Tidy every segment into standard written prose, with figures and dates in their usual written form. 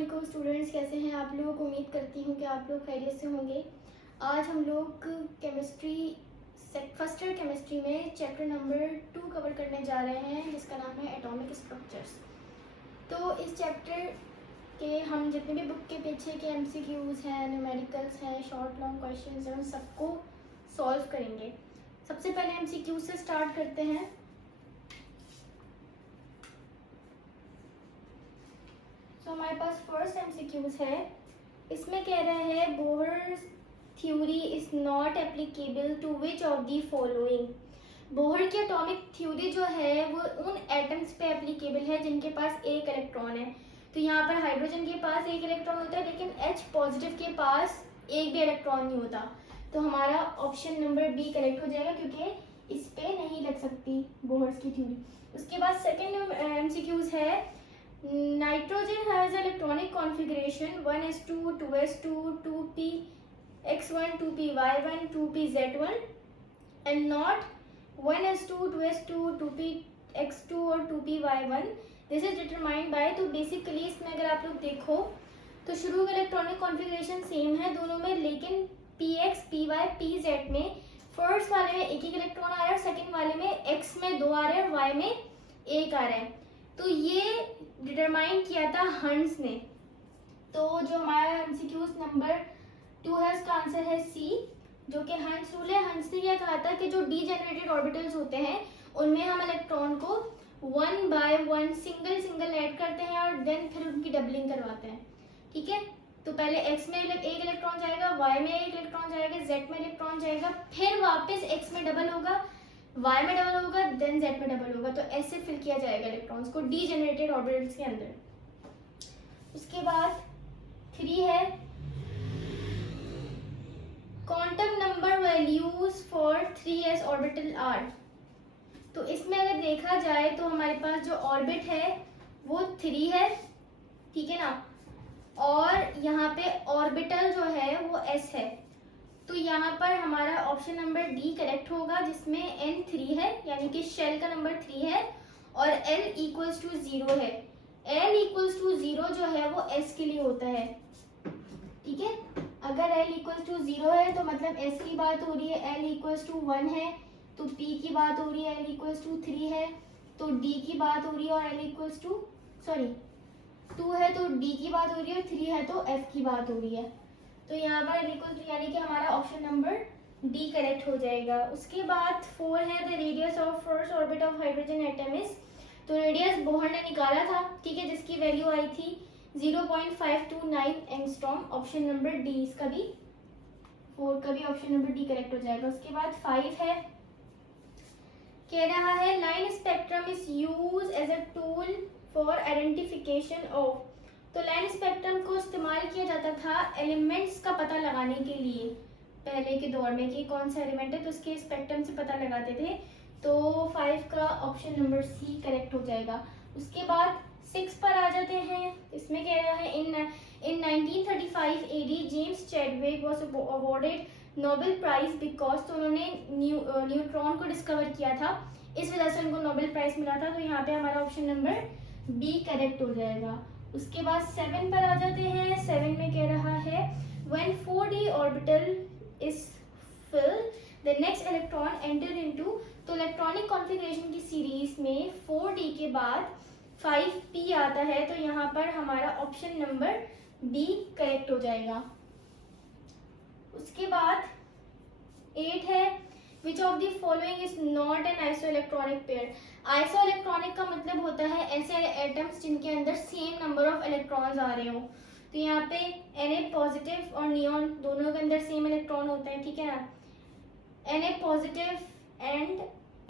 वालेकुम स्टूडेंट्स, कैसे हैं आप लोग। उम्मीद करती हूँ कि आप लोग खैरियत से होंगे। आज हम लोग केमिस्ट्री फर्स्ट ईयर केमिस्ट्री में चैप्टर नंबर 2 कवर करने जा रहे हैं, जिसका नाम है एटॉमिक स्ट्रक्चर्स। तो इस चैप्टर के हम जितने भी बुक के पीछे के MCQs हैं, न्यूमेरिकल्स हैं, शॉर्ट लॉन्ग क्वेश्चंस हैं, उन सबको सॉल्व करेंगे। सबसे पहले MCQ से स्टार्ट करते हैं। तो हमारे पास फर्स्ट MCQs है। इसमें कह रहे हैं Bohr's theory is not applicable to which of the following. Bohr की एटॉमिक थ्योरी जो है वो उन एटम्स पे एप्लीकेबल है जिनके पास एक इलेक्ट्रॉन है। तो यहाँ पर हाइड्रोजन के पास एक इलेक्ट्रॉन होता है, लेकिन H पॉजिटिव के पास एक भी इलेक्ट्रॉन नहीं होता। तो हमारा ऑप्शन नंबर बी करेक्ट हो जाएगा, क्योंकि इस पे नहीं लग सकती बोहर्स की थ्योरी। उसके बाद सेकेंड MCQs है। Nitrogen has electronic configuration 1s2, 2s2, 2px1, 2py1, 2pz1 and not 1s2, 2s2, 2px2 और 2py1. This is determined by, तो बेसिकली इसमें अगर आप लोग देखो तो शुरू का इलेक्ट्रॉनिक कॉन्फ़िगरेशन सेम है दोनों में, लेकिन px, py, pz में फर्स्ट वाले में एक इलेक्ट्रॉन आ रहा है और सेकेंड वाले में x में 2 आ रहे हैं और y में 1 आ रहा है। तो ये डिटरमाइन किया था हंस ने। तो जो हमारा MCQs नंबर 2 है उसका आंसर है सी, जो कि हंस रूल है। हंस ने यह कहा था कि जो डीजेनरेटेड ऑर्बिटल्स होते हैं उनमें हम इलेक्ट्रॉन को 1 बाय 1 सिंगल ऐड करते हैं और देन फिर उनकी डबलिंग करवाते हैं। ठीक है, तो पहले x में एक इलेक्ट्रॉन जाएगा, y में एक इलेक्ट्रॉन जाएगा, z में इलेक्ट्रॉन जाएगा, फिर वापस x में डबल होगा, y में डबल होगा, देन z में डबल होगा। तो ऐसे फिल किया जाएगा इलेक्ट्रॉन्स को डीजेनरेटेड ऑर्बिटल्स के अंदर। उसके बाद 3 है quantum number values for 3s orbital are. तो इसमें अगर देखा जाए तो हमारे पास जो ऑर्बिट है वो 3 है, ठीक है ना, और यहाँ पे ऑर्बिटल जो है वो s है। तो यहाँ पर हमारा ऑप्शन नंबर डी करेक्ट होगा, जिसमें n 3 है, यानी कि शेल का नंबर 3 है और l इक्वल्स टू 0 है। l इक्वल्स टू 0 जो है वो s के लिए होता है, ठीक है। अगर l इक्वल्स टू 0 है तो मतलब s की बात हो रही है, l इक्वल्स टू 1 है तो p की बात हो रही है, l इक्वल्स टू 3 है तो d की बात हो रही है, और l इक्वल्स टू 2 है तो d की बात हो रही है, 3 है तो f की बात हो रही है। तो यहाँ पर l इक्वल टू, यानी कि हमारा ऑप्शन नंबर डी करेक्ट हो जाएगा। उसके बाद 4 है the radius of first orbit of hydrogen atom is. तो रेडियस बोहर ने निकाला था, ठीक है, जिसकी वैल्यू आई थी 0.529 एंगस्ट्रॉम। ऑप्शन नंबर डी, इसका भी 4 का भी ऑप्शन नंबर डी करेक्ट हो जाएगा। उसके बाद 5 है, कह रहा है line spectrum is use as a tool for identification of. तो लाइन स्पेक्ट्रम को इस्तेमाल किया जाता था एलिमेंट्स का पता लगाने के लिए पहले के दौर में, कि कौन सा एलिमेंट है तो उसके स्पेक्ट्रम से पता लगाते थे। तो 5 का ऑप्शन नंबर सी करेक्ट हो जाएगा। उसके बाद 6 पर आ जाते हैं। इसमें कह रहा है in 1935 AD James Chadwick was awarded Nobel prize because, तो उन्होंने न्यूट्रॉन को डिस्कवर किया था, इस वजह से उनको नोबेल प्राइज मिला था। तो यहाँ पे हमारा ऑप्शन नंबर बी करेक्ट हो जाएगा। उसके बाद 7 पर आ जाते हैं। 7 में कह रहा है when 4d orbital is filled the next electron enter into। तो इलेक्ट्रॉनिक कॉन्फ़िगरेशन की सीरीज में 4d के बाद 5p आता है, तो यहाँ पर हमारा ऑप्शन नंबर बी करेक्ट हो जाएगा। उसके बाद 8 है विच of the following is not an isoelectronic pair. Isoelectronic का मतलब होता है ऐसे एटम्स जिनके अंदर सेम नंबर ऑफ इलेक्ट्रॉन्स आ रहे हो। तो यहाँ पे Na पॉजिटिव और नियॉन दोनों के अंदर सेम इलेक्ट्रॉन होते हैं, ठीक है ना। Na positive and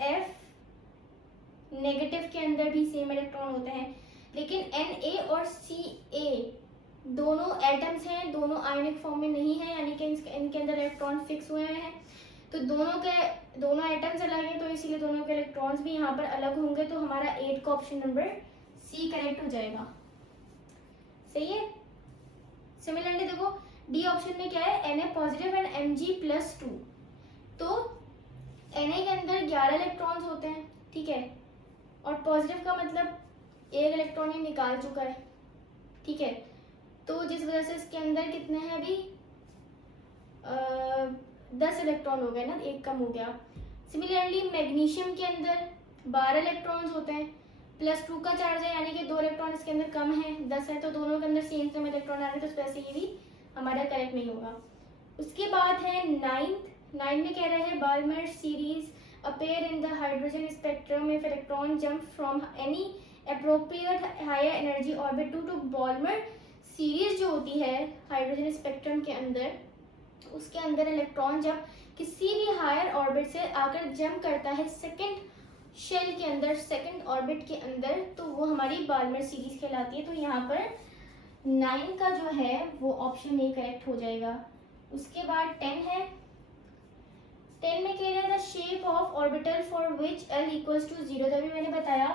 F negative के अंदर भी सेम इलेक्ट्रॉन होते हैं, लेकिन Na और Ca दोनों एटम्स हैं, दोनों आयनिक फॉर्म में नहीं है, यानी कि इनके अंदर इलेक्ट्रॉन फिक्स हुए हैं। तो दोनों एटम्स अलग हैं, तो इसीलिए दोनों के इलेक्ट्रॉन्स भी यहाँ पर अलग होंगे। तो हमारा 8 का ऑप्शन नंबर सी करेक्ट हो जाएगा। सही है। सिमिलरली देखो डी ऑप्शन में क्या है, Na पॉजिटिव एंड Mg+2। तो Na के अंदर 11 इलेक्ट्रॉन्स होते हैं, ठीक है, और पॉजिटिव का मतलब एक इलेक्ट्रॉन ही निकाल चुका है, ठीक है। तो जिस वजह से इसके अंदर कितने हैं अभी 10 इलेक्ट्रॉन हो गए ना, एक कम हो गया। सिमिलरली मैग्नीशियम के अंदर 12 इलेक्ट्रॉन्स होते हैं, +2 का चार्ज है यानी कि 2 इलेक्ट्रॉन इसके अंदर कम है, 10 है, तो दोनों के अंदर सेम इलेक्ट्रॉन आ रहे हैं, तो इस वजह से ये भी हमारा करेक्ट नहीं होगा। उसके बाद है 9 में कह रहा है Balmer series appear in the hydrogen spectrum if electron jump from any appropriate higher energy orbit due to Balmer series जो होती है हाइड्रोजन स्पेक्ट्रम के अंदर, उसके अंदर इलेक्ट्रॉन जब किसी भी हायर ऑर्बिट से आकर जंप करता है सेकंड शेल के अंदर, सेकंड ऑर्बिट के अंदर, तो वो हमारी बाल्मर सीरीज कहलाती है। तो यहाँ पर 9 का जो है वो ऑप्शन ए करेक्ट हो जाएगा। उसके बाद 10 है, 10 में कह रहा है the shape of orbital for which L equals to 0, तभी मैंने बताया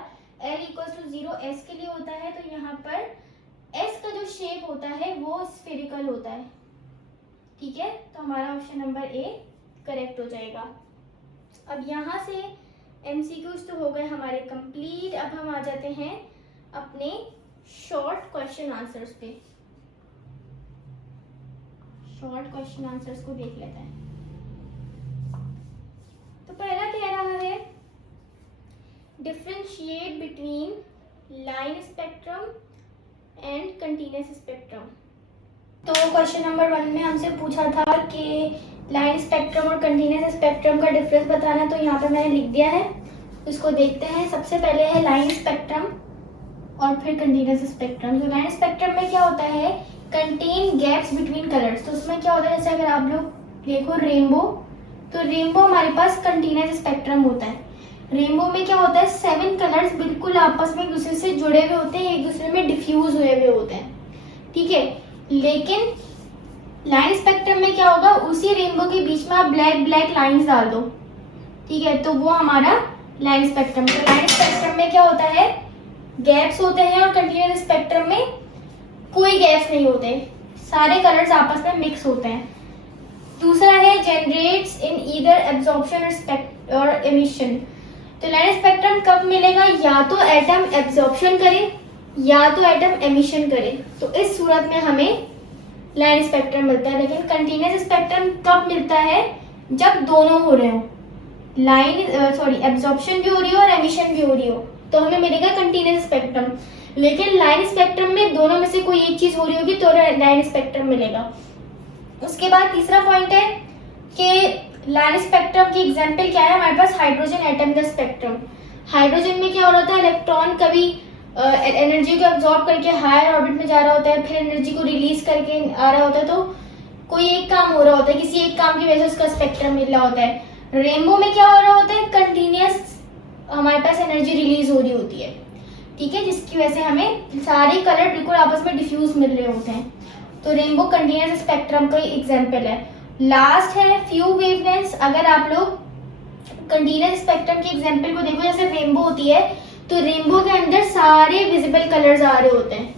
L इक्वल्स टू 0 S के लिए होता है, तो यहाँ पर S का जो शेप होता है वो स्फेरिकल होता है, ठीक है, तो हमारा ऑप्शन नंबर ए करेक्ट हो जाएगा। अब यहाँ से MCQs तो हो गए हमारे कंप्लीट। अब हम आ जाते हैं अपने शॉर्ट क्वेश्चन आंसर्स पे। शॉर्ट क्वेश्चन आंसर्स को देख लेते हैं। तो पहला कह रहा है differentiate between line spectrum and continuous spectrum. तो क्वेश्चन नंबर 1 में हमसे पूछा था कि लाइन स्पेक्ट्रम और कंटीन्यूअस स्पेक्ट्रम का डिफरेंस बताना, तो यहाँ पे मैंने लिख दिया है, उसको देखते हैं। सबसे पहले है लाइन स्पेक्ट्रम और फिर कंटीन्यूअस स्पेक्ट्रम। तो लाइन स्पेक्ट्रम में क्या होता है, कंटेन गैप्स बिटवीन कलर्स। तो उसमें क्या होता है, जैसे अगर आप लोग देखो रेनबो, तो रेनबो हमारे पास कंटीन्यूअस स्पेक्ट्रम होता है। रेनबो में क्या होता है, 7 कलर्स बिल्कुल आपस में एक दूसरे से जुड़े हुए होते हैं, एक दूसरे में डिफ्यूज हुए हुए होते हैं, ठीक है। लेकिन लाइन स्पेक्ट्रम में क्या होगा, उसी रेनबो के बीच में आप ब्लैक ब्लैक लाइंस डाल दो, ठीक है, तो वो हमारा लाइन स्पेक्ट्रम। तो लाइन स्पेक्ट्रम में क्या होता है, गैप्स होते हैं, और कंटीन्यूअस स्पेक्ट्रम में कोई गैप्स नहीं होते, सारे कलर्स आपस में मिक्स होते हैं। दूसरा है जनरेट्स इन ईदर एब्जॉर्प्शन और एमिशन। तो लाइन स्पेक्ट्रम कब मिलेगा, या तो एटम एब्जॉर्प्शन करे या तो एटम एमिशन करे, तो इस सूरत में हमें लाइन स्पेक्ट्रम मिलता है। लेकिन कंटीन्यूअस स्पेक्ट्रम कब मिलता है, जब दोनों हो रहे हो, एब्जॉर्प्शन भी हो रही हो और एमिशन भी हो रही हो, तो हमें मिलेगा कंटीन्यूअस स्पेक्ट्रम। लेकिन लाइन स्पेक्ट्रम में दोनों में से कोई एक चीज हो रही होगी तो लाइन स्पेक्ट्रम मिलेगा। उसके बाद तीसरा पॉइंट है कि लाइन स्पेक्ट्रम की एग्जांपल क्या है, हमारे पास हाइड्रोजन एटम का स्पेक्ट्रम। हाइड्रोजन में क्या हो रहा था, इलेक्ट्रॉन कभी एनर्जी को एब्जॉर्ब करके हायर ऑर्बिट में जा रहा होता है, फिर एनर्जी को रिलीज करके आ रहा होता है, तो कोई एक काम हो रहा होता है, किसी एक काम की वजह से उसका स्पेक्ट्रम मिल रहा होता है। रेनबो में क्या हो रहा होता है, कंटिन्यूअस हमारे पास एनर्जी रिलीज हो रही होती है, ठीक है, जिसकी वजह से हमें सारे कलर बिल्कुल आपस में डिफ्यूज मिल रहे होते हैं। तो रेनबो कंटीन्यूअस स्पेक्ट्रम का एग्जांपल है। लास्ट है फ्यू वेवलेंथ्स। अगर आप लोग कंटीन्यूअस स्पेक्ट्रम के एग्जांपल को देखो, जैसे रेनबो होती है, तो रेनबो के अंदर सारे विजिबल कलर्स आ रहे होते हैं,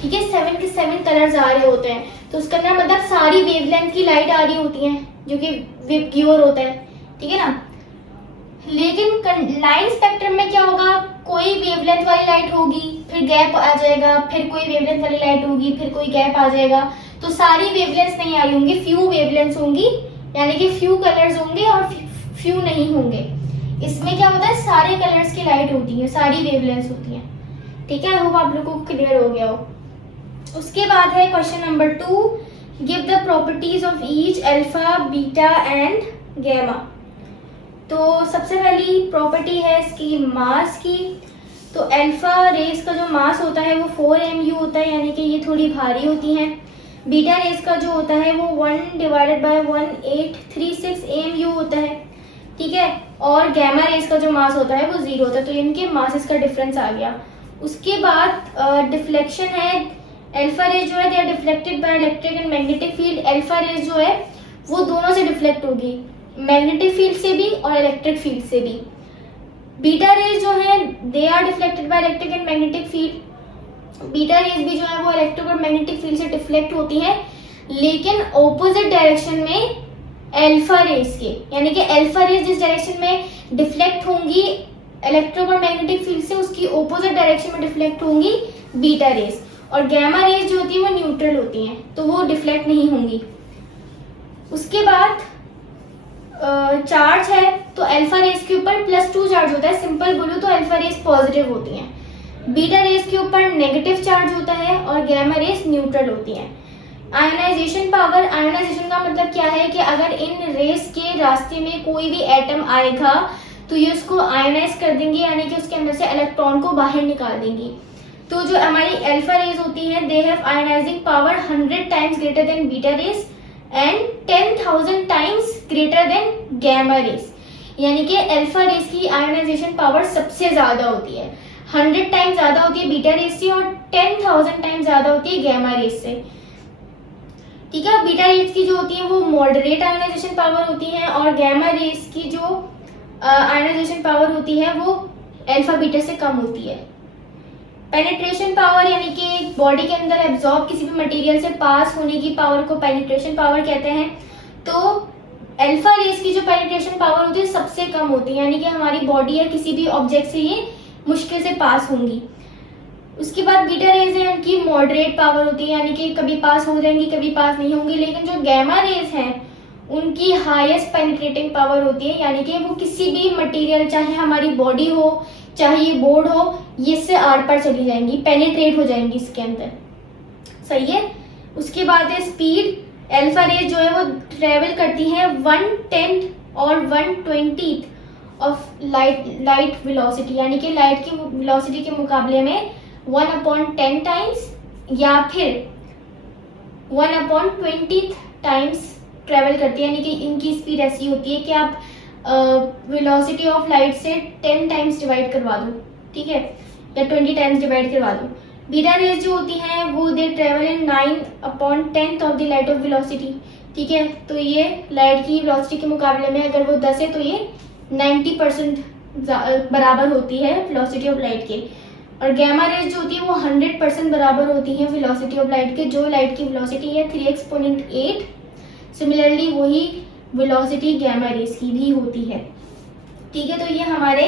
ठीक है, 7 के 7 कलर्स आ रहे होते हैं, तो उसका अंदर मतलब सारी वेवलेंथ की लाइट आ रही होती है, जो कि विबग्योर होता है, ठीक है ना। लेकिन लाइन स्पेक्ट्रम में क्या होगा, कोई वेवलेंथ वाली लाइट होगी, फिर गैप आ जाएगा, फिर कोई वेवलेंथ वाली लाइट होगी, फिर कोई गैप आ जाएगा, तो सारी वेवलेंथ्स नहीं आ रही होंगी, फ्यू वेवलेंथ्स होंगी, यानी कि फ्यू कलर्स होंगे और फ्यू नहीं होंगे। इसमें क्या होता है, सारे कलर्स की लाइट होती है, सारी वेवलेंथ्स होती हैं, ठीक है। आई होप आप लोगों को क्लियर हो गया हो। उसके बाद है question number 2, give the properties of each alpha, beta and gamma. तो सबसे पहली प्रॉपर्टी है इसकी मास की। तो अल्फा रेस का जो मास होता है वो 4 mu होता है, यानी कि ये थोड़ी भारी होती हैं। बीटा रेस का जो होता है वो 1/1836 mu होता है, ठीक है, और गैमा रेस का जो मास होता है वो 0 होता है। तो इनके मासेस का डिफरेंस आ गया। उसके बाद डिफ्लेक्शन है। अल्फा रेज जो है they are deflected by electric and magnetic field. Alpha rays जो है वो दोनों से डिफ्लेक्ट होगी, मैग्नेटिक फील्ड से भी और इलेक्ट्रिक फील्ड से भी। बीटा रेज जो है they are deflected by electric and magnetic field. Beta rays भी जो है वो इलेक्ट्रिक और मैग्नेटिक फील्ड से डिफ्लेक्ट होती है, लेकिन ऑपोजिट डायरेक्शन में अल्फा रेज के, यानी कि अल्फा रेज जिस डायरेक्शन में डिफ्लेक्ट होंगी इलेक्ट्रिक और मैग्नेटिक फील्ड से, उसकी ऑपोजिट डायरेक्शन में डिफ्लेक्ट होंगी बीटा रेज। और गामा रेज जो होती है वो न्यूट्रल होती हैं, तो वो डिफ्लेक्ट नहीं होंगी। उसके बाद चार्ज है तो अल्फा रेज के ऊपर +2 चार्ज होता है, सिंपल बोलो तो अल्फा रेज पॉजिटिव होती हैं। बीटा रेज के ऊपर नेगेटिव चार्ज होता है और गामा रेज न्यूट्रल होती हैं। आयोनाइजेशन पावर, आयोनाइजेशन का मतलब क्या है कि अगर इन रेज के रास्ते में कोई भी एटम आएगा तो ये उसको आयोनाइज कर देंगे, यानी कि उसके अंदर से इलेक्ट्रॉन को बाहर निकाल देंगी। तो जो हमारी अल्फा रेज होती हैं they have ionising power 100 times greater than beta raise and 10,000 times greater than gamma rays, यानी कि अल्फा रेज की आयोनाइजेशन पावर सबसे ज़्यादा होती है, 100 टाइम्स ज़्यादा होती है बीटा रेज से और 10,000 टाइम्स ज़्यादा होती है गामा रेज से। ठीक है, बीटा रेज की जो होती है वो मॉडरेट आयोनाइजेशन पावर होती है और गामा रेज की जो आयोनाइजेशन पावर होती है वो अल्फा बीटा से कम होती है। पेनिट्रेशन पावर यानी कि बॉडी के अंदर एब्जॉर्ब किसी भी मटेरियल से पास होने की पावर को पेनिट्रेशन पावर कहते हैं। तो अल्फा रेज की जो पेनिट्रेशन पावर होती है सबसे कम होती है, यानी कि हमारी बॉडी या किसी भी ऑब्जेक्ट से ये मुश्किल से पास होंगी। उसके बाद बीटा रेज है उनकी मॉडरेट पावर होती है, यानी कि कभी पास हो जाएंगी कभी पास नहीं होंगी। लेकिन जो गामा रेज हैं उनकी हाईएस्ट पेनिट्रेटिंग पावर होती है, यानी कि वो किसी भी मटेरियल, चाहे हमारी बॉडी हो चाहे ये बोर्ड हो, ये इससे आर पार चली जाएंगी, पेनिट्रेट हो जाएंगी इसके अंदर। सही है। उसके बाद है स्पीड, अल्फा रेज जो है वो ट्रेवल करती हैं 1/10 और 1/20 ऑफ लाइट वेलोसिटी, यानी कि लाइट की वेलोसिटी के मुकाबले में 1/10 टाइम्स या फिर 1/20 टाइम्स ट्रेवल करती है, यानी कि इनकी स्पीड ऐसी होती है कि आप वेलोसिटी ऑफ लाइट से 10 टाइम्स डिवाइड करवा दो, ठीक है, या 20 टाइम्स डिवाइड करवा दो। बीटा रेज जो होती हैं वो they travel in 9/10 of the light of velocity, ठीक है, तो ये लाइट की वेलोसिटी के मुकाबले में अगर वो 10 है तो ये 90% बराबर होती है वेलोसिटी ऑफ लाइट के। और गामा रेज जो होती है वो 100% बराबर होती है वेलोसिटी ऑफ लाइट के, जो लाइट की वेलोसिटी है 3 एक्सपोनेंट 8। सिमिलरली वही वेलोसिटी गामा रेज की भी होती है। ठीक है, तो ये हमारे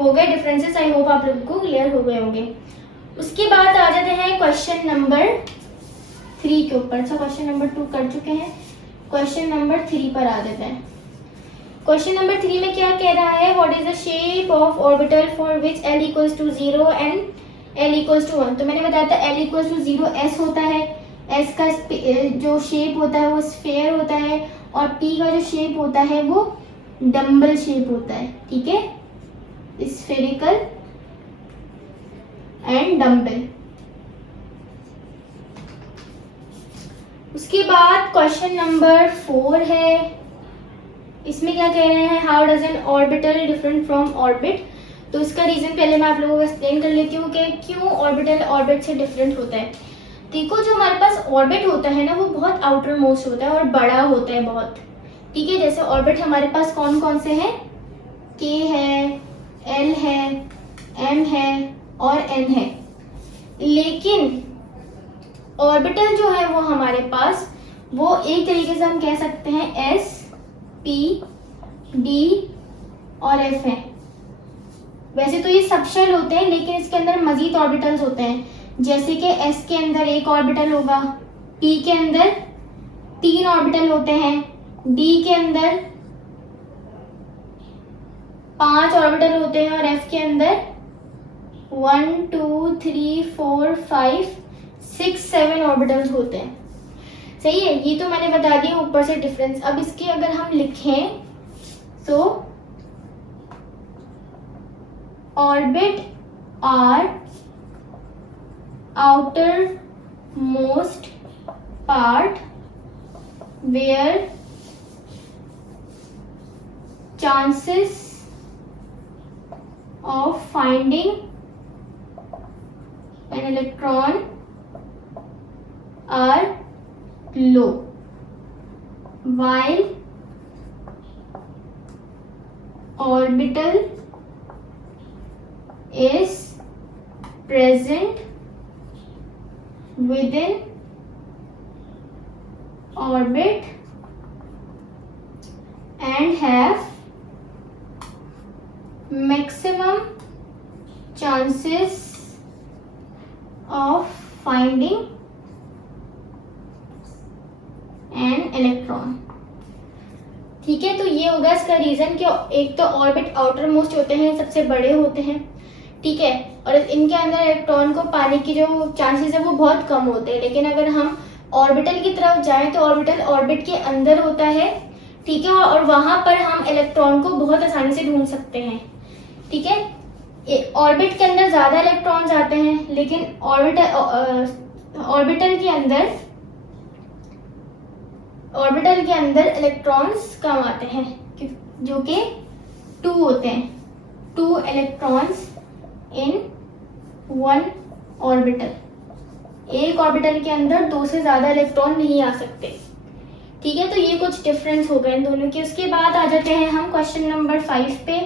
हो गए डिफरेंसेस। आई होप आप लोगों को क्लियर हो गए होंगे। उसके बाद आ जाते हैं क्वेश्चन नंबर 3 के ऊपर। अच्छा, क्वेश्चन नंबर 2 कर चुके हैं, क्वेश्चन नंबर 3 पर आ जाते हैं। क्वेश्चन नंबर 3 में क्या कह रहा है, what is the shape of orbital for which l equals to 0 and l equals to 1। तो मैंने बताया था l इक्वल्स टू 0 s होता है, s का जो शेप होता है वो स्फेयर होता है और p का जो शेप होता है वो डम्बल शेप होता है, ठीक है, स्फेरिकल एंड डम्बल। उसके बाद क्वेश्चन नंबर 4 है, इसमें क्या कह रहे हैं, how does N orbital different from orbit. तो इसका रीजन पहले मैं आप लोगों को एक्सप्लेन कर लेती हूँ कि क्यों ऑर्बिटल ऑर्बिट से डिफरेंट होता है। देखो, जो हमारे पास ऑर्बिट होता है ना वो बहुत आउटर मोस्ट होता है और बड़ा होता है बहुत, ठीक है। जैसे ऑर्बिट हमारे पास कौन कौन से हैं, K है, L है, M है और N है। लेकिन ऑर्बिटल जो है वो हमारे पास वो एक तरीके से हम कह सकते हैं S, P, D और F है। वैसे तो ये सबशेल होते हैं लेकिन इसके अंदर मजीद ऑर्बिटल्स होते हैं, जैसे कि S के अंदर एक ऑर्बिटल होगा, P के अंदर 3 ऑर्बिटल होते हैं, D के अंदर 5 ऑर्बिटल होते हैं और F के अंदर 1 2 3 4 5 6 7 ऑर्बिटल्स होते हैं। सही है, ये तो मैंने बता दिया ऊपर से डिफरेंस। अब इसके अगर हम लिखें तो orbit are outer most part where chances of finding an electron are low, while orbital is present within orbit and have maximum chances of finding an electron. ठीक है, तो ये होगा इसका रीजन कि एक तो ऑर्बिट आउटर मोस्ट होते हैं, सबसे बड़े होते हैं, ठीक है, और इनके अंदर इलेक्ट्रॉन को पाने की जो चांसेस है वो बहुत कम होते हैं। लेकिन अगर हम ऑर्बिटल की तरफ जाएं तो ऑर्बिटल ऑर्बिट के अंदर होता है, ठीक है, और वहां पर हम इलेक्ट्रॉन को बहुत आसानी से ढूंढ सकते हैं। ठीक है, ऑर्बिट के अंदर ज्यादा इलेक्ट्रॉन्स आते हैं, लेकिन ऑर्बिटल के अंदर इलेक्ट्रॉन्स कम आते हैं, जो कि 2 होते हैं, 2 इलेक्ट्रॉन्स इन 1 ऑर्बिटल। एक ऑर्बिटल के अंदर 2 से ज्यादा इलेक्ट्रॉन नहीं आ सकते। ठीक है, तो ये कुछ डिफरेंस हो गए इन दोनों के। उसके बाद आ जाते हैं हम क्वेश्चन नंबर 5 पे।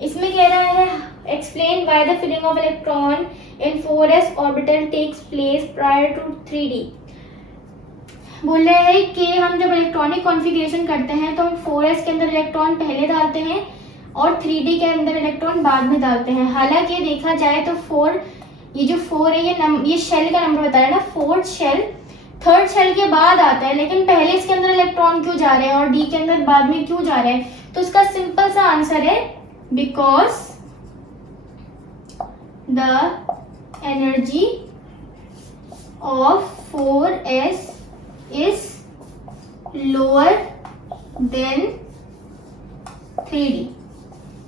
इसमें कह रहा है explain why the filling of electron in 4s orbital takes place prior to 3d। बोल रहे हैं कि हम जब इलेक्ट्रॉनिक कॉन्फ़िगरेशन करते हैं तो हम 4s के अंदर इलेक्ट्रॉन पहले डालते हैं और 3d के अंदर इलेक्ट्रॉन बाद में डालते हैं। हालांकि देखा जाए तो 4, ये जो 4 है ये शेल का नंबर बताया ना, 4th शेल 3rd शेल के बाद आता है, लेकिन पहले इसके अंदर इलेक्ट्रॉन क्यों जा रहे हैं और डी के अंदर बाद में क्यों जा रहे हैं? तो इसका सिंपल सा आंसर है because the energy of 4s is lower than 3d।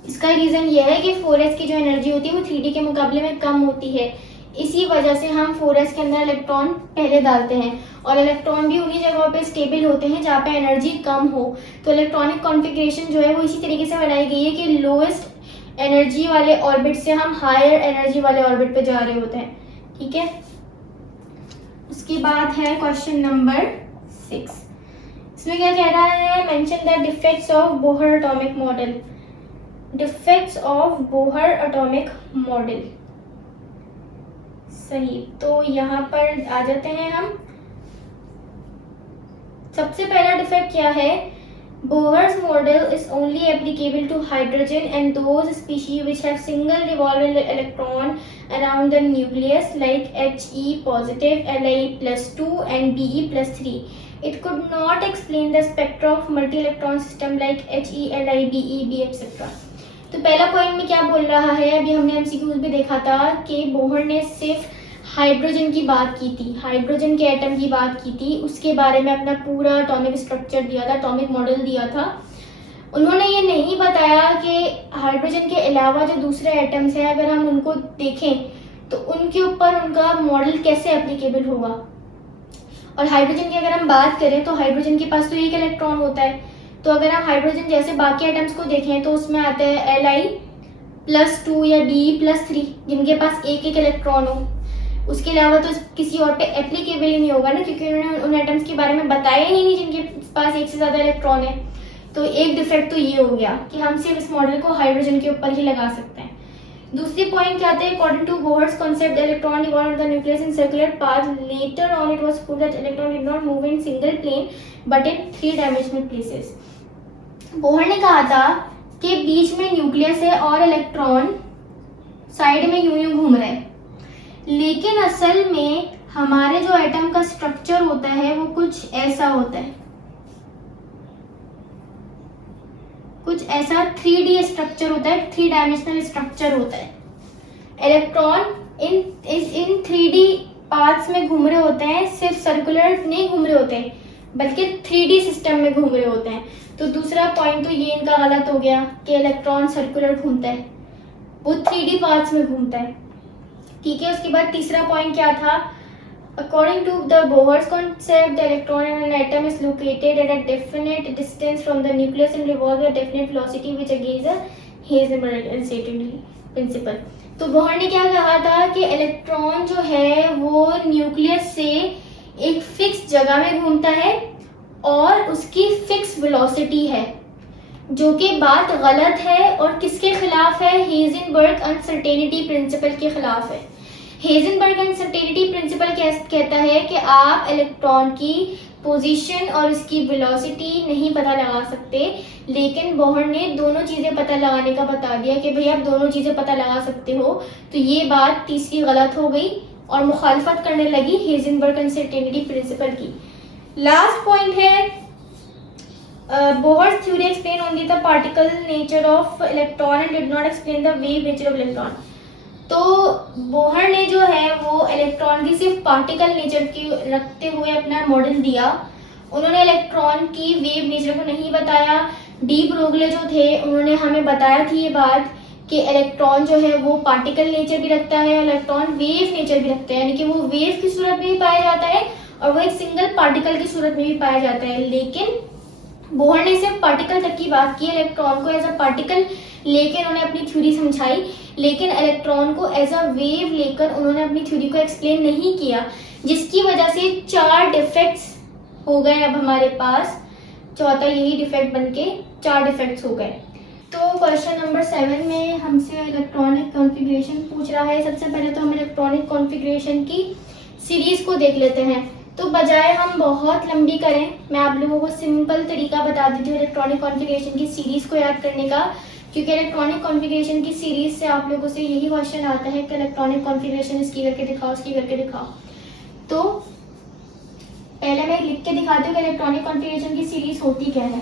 इसका रीजन ये है कि 4s की जो एनर्जी होती है वो 3d के मुकाबले में कम होती है, इसी वजह से हम 4s के अंदर इलेक्ट्रॉन पहले डालते हैं। और इलेक्ट्रॉन भी उन्हीं जगहों पे स्टेबल होते हैं जहाँ पे एनर्जी कम हो। तो इलेक्ट्रॉनिक कॉन्फ़िगरेशन जो है वो इसी तरीके से बनाई गई है कि लोएस्ट एनर्जी वाले ऑर्बिट से हम हायर एनर्जी वाले ऑर्बिट पे जा रहे होते हैं। ठीक है, उसके बाद है क्वेश्चन नंबर 6। इसमें क्या कह रहा है, mention the defects of Bohr atomic model. Defects of Bohr atomic model, सही। तो यहाँ पर आ जाते हैं हम। सबसे पहला डिफेक्ट क्या है, Bohr's model is only applicable to hydrogen and those species which have single revolving electron around the nucleus like He positive, Li+2 and Be+3. It could not explain the spectra of multi-electron system like He, Li, Be, B etc. तो पहला point में क्या बोल रहा है, अभी हमने MCQs में देखा था कि बोहर ने सिर्फ हाइड्रोजन की बात की थी, हाइड्रोजन के एटम की बात की थी, उसके बारे में अपना पूरा एटॉमिक स्ट्रक्चर दिया था, एटॉमिक मॉडल दिया था। उन्होंने ये नहीं बताया कि हाइड्रोजन के अलावा जो दूसरे एटम्स हैं अगर हम उनको देखें तो उनके ऊपर उनका मॉडल कैसे एप्लीकेबल होगा। और हाइड्रोजन की अगर हम बात करें तो हाइड्रोजन के पास तो एक इलेक्ट्रॉन होता है, तो अगर हम हाइड्रोजन जैसे बाकी एटम्स को देखें तो उसमें आता है Li+2 या Be+3 जिनके पास एक एक इलेक्ट्रॉन हो। उसके अलावा तो किसी और पे एप्लीकेबल ही नहीं होगा ना, क्योंकि उन्होंने उन एटम्स के बारे में बताया ही नहीं जिनके पास एक से ज़्यादा इलेक्ट्रॉन है। तो एक डिफेक्ट तो ये हो गया कि हम सिर्फ इस मॉडल को हाइड्रोजन के ऊपर ही लगा सकते हैं। दूसरी पॉइंट क्या आते हैं, according to Bohr's concept electron revolve the nucleus in circular path, later on it was proved that electron did not move in single plane but in 3 dimensional places. Bohr ने कहा था कि बीच में न्यूक्लियस है और इलेक्ट्रॉन साइड में यूं यूं घूम रहे हैं, लेकिन असल में हमारे जो एटम का स्ट्रक्चर होता है वो कुछ ऐसा होता है, कुछ ऐसा 3D स्ट्रक्चर होता है, 3 डायमेंशनल स्ट्रक्चर होता है। इलेक्ट्रॉन इन 3D पाथ्स में घूम रहे होते हैं, सिर्फ सर्कुलर नहीं घूम रहे होते हैं बल्कि 3D सिस्टम में घूम रहे होते हैं। तो दूसरा पॉइंट तो ये इनका गलत हो गया कि इलेक्ट्रॉन सर्कुलर घूमता है, वो 3D पाथ्स में घूमता है। ठीक है, उसके बाद तीसरा पॉइंट क्या था, according to the Bohr's concept the electron in an atom is located at a definite distance from the nucleus and revolve at definite velocity which against the Heisenberg uncertainty principle. तो Bohr ने क्या कहा था कि electron जो है वो nucleus से एक फिक्स जगह में घूमता है और उसकी फिक्स वेलोसिटी है, जो कि बात गलत है और किसके खिलाफ है, हेज़ेनबर्ग अनसर्टेनिटी प्रिंसिपल के खिलाफ है। हेज़ेनबर्ग अनसर्टेनिटी प्रिंसिपल कहता है कि आप इलेक्ट्रॉन की पोजीशन और उसकी वेलोसिटी नहीं पता लगा सकते, लेकिन बोहर ने दोनों चीज़ें पता लगाने का बता दिया कि भाई आप दोनों चीज़ें पता लगा सकते हो। तो ये बात तीसरी गलत हो गई और मुखालफत करने लगी हेजनबर्ग अनसर्टेनिटी प्रिंसिपल की। लास्ट पॉइंट है Bohr's theory explain only the particle nature of electron and did not explain the wave nature of electron. तो बोहर ने जो है वो इलेक्ट्रॉन की सिर्फ पार्टिकल नेचर की रखते हुए अपना मॉडल दिया, उन्होंने इलेक्ट्रॉन की वेव नेचर को नहीं बताया। डी ब्रोगले जो थे उन्होंने हमें बताया थी ये बात कि इलेक्ट्रॉन जो है वो पार्टिकल नेचर भी रखता है, इलेक्ट्रॉन वेव नेचर भी रखता है, यानी कि वो वेव की सूरत में भी पाया जाता है और वो एक सिंगल पार्टिकल की सूरत में भी पाया जाता है। लेकिन बोहर ने सिर्फ पार्टिकल तक की बात की, इलेक्ट्रॉन को एज अ पार्टिकल लेकर उन्होंने अपनी थ्योरी समझाई, लेकिन इलेक्ट्रॉन को एज अ वेव लेकर उन्होंने अपनी थ्योरी को एक्सप्लेन नहीं किया, जिसकी वजह से 4 डिफेक्ट्स हो गए। अब हमारे पास चौथा यही डिफेक्ट बनके 4 डिफेक्ट्स हो गए। तो क्वेश्चन नंबर 7 में हमसे इलेक्ट्रॉनिक कॉन्फ़िगरेशन पूछ रहा है। सबसे पहले तो हम इलेक्ट्रॉनिक कॉन्फ़िगरेशन की सीरीज को देख लेते हैं। तो बजाय हम बहुत लंबी करें, मैं आप लोगों को सिंपल तरीका बता देती हूँ इलेक्ट्रॉनिक कॉन्फ़िगरेशन की सीरीज को याद करने का, क्योंकि इलेक्ट्रॉनिक कॉन्फ़िगरेशन की सीरीज से आप लोगों से यही क्वेश्चन आता है कि इलेक्ट्रॉनिक कॉन्फ़िगरेशन इसकी करके दिखाओ, इसकी करके दिखाओ। तो पहले मैं लिख के दिखाती हूँ कि इलेक्ट्रॉनिक कॉन्फ़िगरेशन की सीरीज होती क्या है।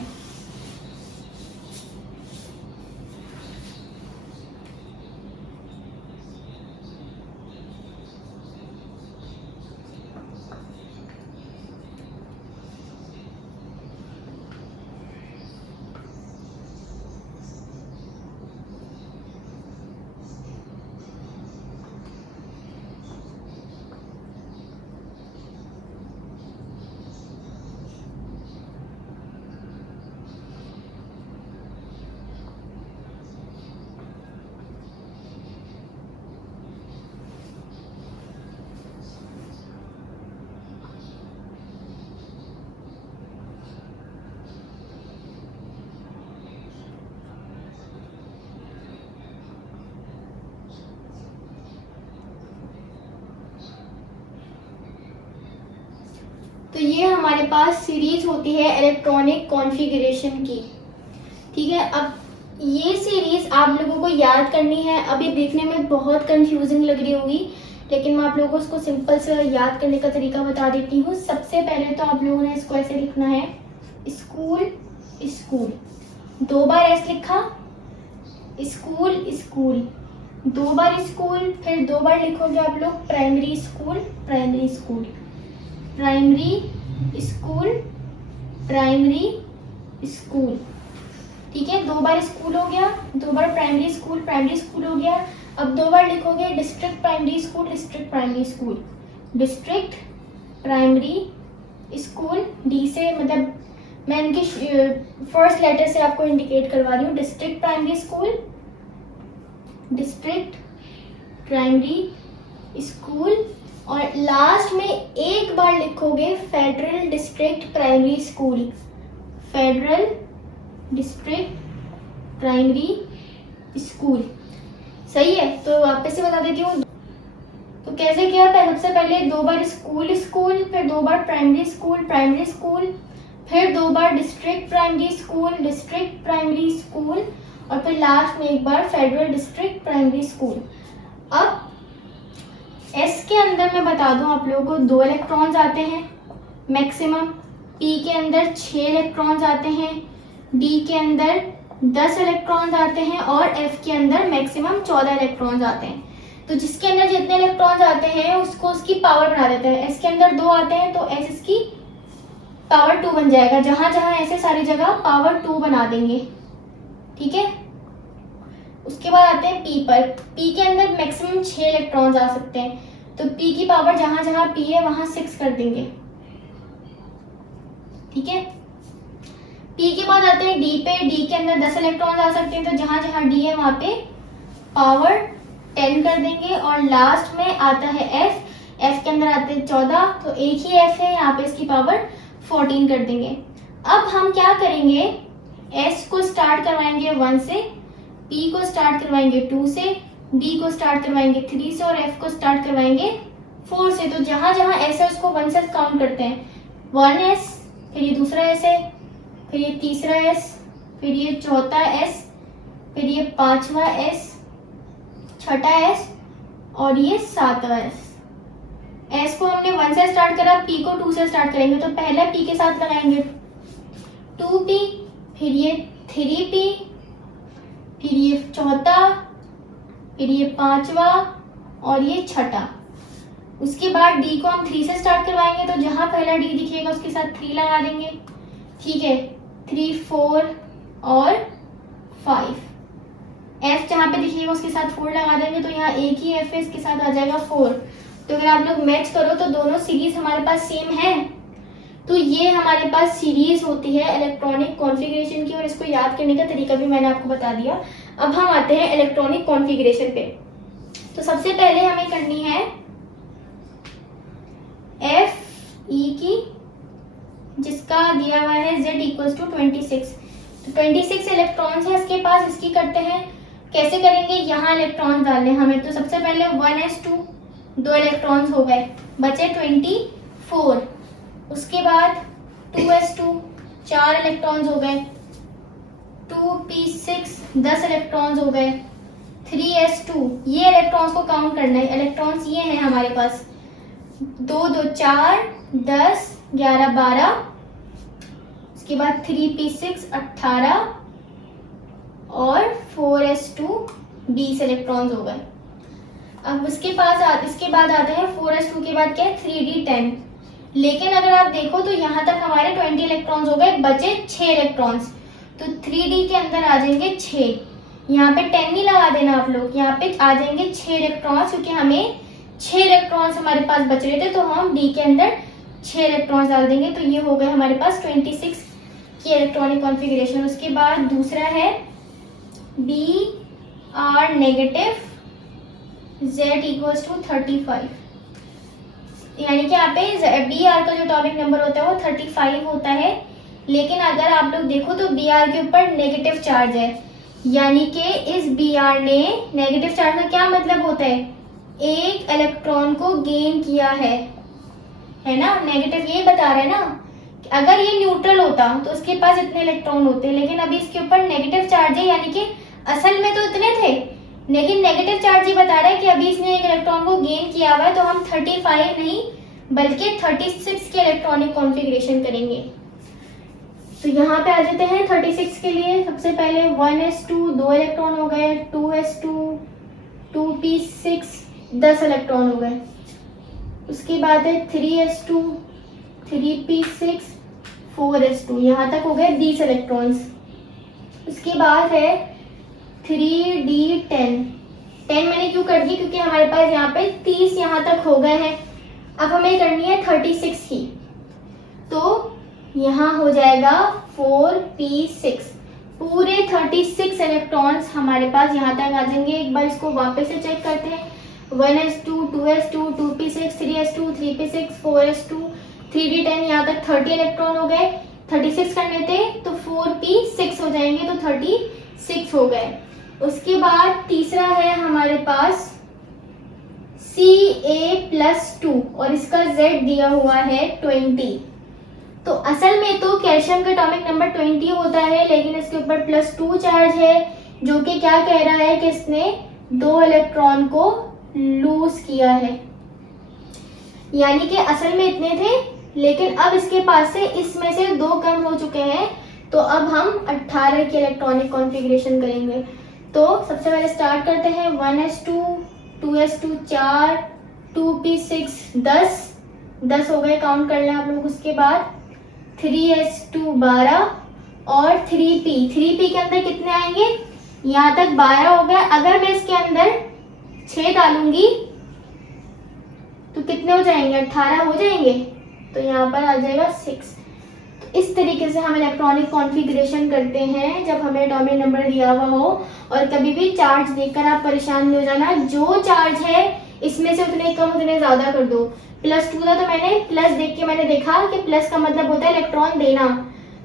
तो ये हमारे पास सीरीज होती है इलेक्ट्रॉनिक कॉन्फ़िगरेशन की, ठीक है। अब ये सीरीज आप लोगों को याद करनी है। अभी देखने में बहुत कंफ्यूजिंग लग रही होगी, लेकिन मैं आप लोगों को इसको सिंपल से याद करने का तरीका बता देती हूँ। सबसे पहले तो आप लोगों ने इसको ऐसे लिखना है, स्कूल स्कूल, 2 बार एस लिखा, स्कूल स्कूल, 2 बार स्कूल, फिर 2 बार लिखोगे आप लोग primary school primary school, primary school primary school, ठीक है। 2 बार स्कूल हो गया, 2 बार प्राइमरी स्कूल हो गया। अब 2 बार लिखोगे district primary school district primary school, district primary school. D से मतलब मैं इनके फर्स्ट लेटर से आपको इंडिकेट करवा रही हूँ, district primary school district primary school. और लास्ट में एक बार लिखोगे federal district primary school, federal district primary school, सही है। तो वापस से बता देती हूँ। तो कैसे किया था, सबसे पहले 2 बार स्कूल स्कूल, फिर 2 बार प्राइमरी स्कूल, फिर 2 बार डिस्ट्रिक्ट प्राइमरी स्कूल, और फिर लास्ट में एक बार फेडरल डिस्ट्रिक्ट प्राइमरी स्कूल। अब एस के अंदर मैं बता दूं आप लोगों को 2 इलेक्ट्रॉन्स आते हैं मैक्सिमम, पी के अंदर 6 इलेक्ट्रॉन्स आते हैं, डी के अंदर 10 इलेक्ट्रॉन्स आते हैं, और एफ के अंदर मैक्सिमम 14 इलेक्ट्रॉन्स आते हैं। तो जिसके अंदर जितने इलेक्ट्रॉन्स आते हैं उसको उसकी पावर बना देते हैं। एस के अंदर 2 आते हैं तो एस इसकी पावर 2 बन जाएगा, जहां जहां ऐसे सारी जगह पावर 2 बना देंगे, ठीक है। उसके बाद आते हैं पी पर। पी के अंदर मैक्सिमम 6 इलेक्ट्रॉन्स आ सकते हैं, तो पी की पावर जहां जहां पी है वहां 6 कर देंगे, ठीक है। पी के बाद आते हैं डी पे। डी के अंदर 10 इलेक्ट्रॉन्स आ सकते हैं, तो जहां जहां डी है वहां पे पावर 10 कर देंगे। और लास्ट में आता है एफ। एफ के अंदर आते हैं 14, तो एक ही एफ है, यहाँ पे इसकी पावर 14 कर देंगे। अब हम क्या करेंगे, एस को स्टार्ट करवाएंगे 1 से, पी को स्टार्ट करवाएंगे 2 से, डी को स्टार्ट करवाएंगे 3 से, और एफ को स्टार्ट करवाएंगे 4 से। तो जहां जहां एस है उसको 1 से काउंट करते हैं, 1 एस, फिर ये दूसरा एस है, फिर ये तीसरा एस, फिर ये चौथा एस, फिर ये 5वां एस, 6ठा एस, और ये 7वां एस, एस को हमने 1 से स्टार्ट करा, पी को 2 से स्टार्ट करेंगे। तो पहला पी के साथ लगाएंगे 2p, फिर ये 3p, फिर ये चौथा, फिर ये पांचवा और ये छठा। उसके बाद डी को हम 3 से स्टार्ट करवाएंगे, तो जहां पहला डी दिखेगा उसके साथ 3 लगा देंगे, ठीक है। 3, 4 और 5। एफ जहाँ पे दिखेगा उसके साथ 4 लगा देंगे, तो यहाँ एक ही एफ है, इसके साथ आ जाएगा 4। तो अगर आप लोग मैच करो तो दोनों सीरीज हमारे पास सेम है। तो ये हमारे पास सीरीज होती है इलेक्ट्रॉनिक कॉन्फ़िगरेशन की, और इसको याद करने का तरीका भी मैंने आपको बता दिया। अब हम आते हैं इलेक्ट्रॉनिक कॉन्फ़िगरेशन पे। तो सबसे पहले हमें करनी है एफ ई की, जिसका दिया हुआ है z इक्वल्स टू 26। तो 26 इलेक्ट्रॉन्स है इसके पास। इसकी करते हैं, कैसे करेंगे, यहाँ इलेक्ट्रॉन्स डालने हमें। तो सबसे पहले 1s2, 2 इलेक्ट्रॉन्स हो गए, बचे 24। उसके बाद 2s2, 4 इलेक्ट्रॉन्स हो गए, 2p6, 10 इलेक्ट्रॉन्स हो गए, 3s2, ये इलेक्ट्रॉन्स को काउंट करना है। इलेक्ट्रॉन्स ये हैं हमारे पास, 2 2 4, 10 11 12। उसके बाद 3p6 18 और 4s2 20 इलेक्ट्रॉन्स हो गए। अब इसके बाद आते हैं 4s2 के बाद क्या है, 3d10। लेकिन अगर आप देखो तो यहाँ तक हमारे 20 इलेक्ट्रॉन्स हो गए, बचे 6 इलेक्ट्रॉन्स। तो 3d के अंदर आ जाएंगे 6, यहाँ पे 10 नहीं लगा देना आप लोग, यहाँ पे आ जाएंगे 6 इलेक्ट्रॉन्स, क्योंकि हमें 6 इलेक्ट्रॉन्स हमारे पास बच रहे थे, तो हम डी के अंदर 6 इलेक्ट्रॉन्स डाल देंगे। तो ये हो गए हमारे पास 26 की इलेक्ट्रॉनिक कॉन्फ़िगरेशन। उसके बाद दूसरा है Br negative, Z equals to 35। यानी कि यहाँ पे Br का जो एटॉमिक नंबर होता है वो 35 होता है। लेकिन अगर आप लोग देखो तो Br के ऊपर नेगेटिव चार्ज है, यानी कि इस Br ने, नेगेटिव चार्ज का क्या मतलब होता है, एक इलेक्ट्रॉन को गेन किया है ना। नेगेटिव यही बता रहा है ना। अगर ये न्यूट्रल होता तो उसके पास इतने इलेक्ट्रॉन होते, लेकिन अभी इसके ऊपर नेगेटिव चार्ज है, यानी कि असल में तो इतने थे, लेकिन नेगेटिव चार्ज ये बता रहा है कि अभी इसने एक इलेक्ट्रॉन को गेन किया हुआ है। तो हम 35 नहीं बल्कि 36 के इलेक्ट्रॉनिक कॉन्फ़िगरेशन करेंगे। तो यहाँ पे आ जाते हैं 36 के लिए। सबसे पहले 1s2, 2 इलेक्ट्रॉन हो गए, 2s2, 2p6, 10 इलेक्ट्रॉन हो गए। उसके बाद है 3s2, 3p6, 4s2, यहाँ तक हो गए 20 इलेक्ट्रॉन्स। उसके बाद है 3d10। 10 मैंने क्यों कर दी, क्योंकि हमारे पास यहाँ पे 30 यहाँ तक हो गए हैं। अब हमें करनी है 36 की, तो यहाँ हो जाएगा 4p6, पूरे 36 इलेक्ट्रॉन्स हमारे पास यहाँ तक आ जाएंगे। एक बार इसको वापस से चेक करते हैं। 1s2, 2s2, 2p6, 3s2, 3p6, 4s2, 3d10, यहाँ तक 30 इलेक्ट्रॉन हो गए। 36 करने थे तो 4p6 हो जाएंगे, तो 36 हो गए। उसके बाद तीसरा है हमारे पास Ca+2 और इसका Z दिया हुआ है 20। तो असल में तो कैल्शियम का एटॉमिक नंबर 20 होता है, लेकिन इसके ऊपर +2 चार्ज है, जो कि क्या कह रहा है कि इसने 2 इलेक्ट्रॉन को लूज किया है। यानी कि असल में इतने थे, लेकिन अब इसके पास से इसमें से 2 कम हो चुके हैं। तो अब हम 18 की इलेक्ट्रॉनिक कॉन्फ़िगरेशन करेंगे। तो सबसे पहले स्टार्ट करते हैं 1s2, 2s2 4, 2p6 10 हो गए, काउंट कर लें आप लोग। उसके बाद 3s2 12 और 3p के अंदर कितने आएंगे, यहाँ तक 12 हो गए। अगर मैं इसके अंदर 6 डालूंगी तो कितने हो जाएंगे, 18 हो जाएंगे। तो यहाँ पर आ जाएगा 6। तो इस तरीके से हम इलेक्ट्रॉनिक कॉन्फ़िगरेशन करते हैं जब हमें एटॉमिक नंबर दिया हुआ हो। और कभी भी चार्ज देखकर आप परेशान नहीं हो जाना, जो चार्ज है इसमें से उतने कम उतने ज्यादा कर दो। +2 था तो मैंने प्लस देख के मैंने देखा कि प्लस का मतलब होता है इलेक्ट्रॉन देना।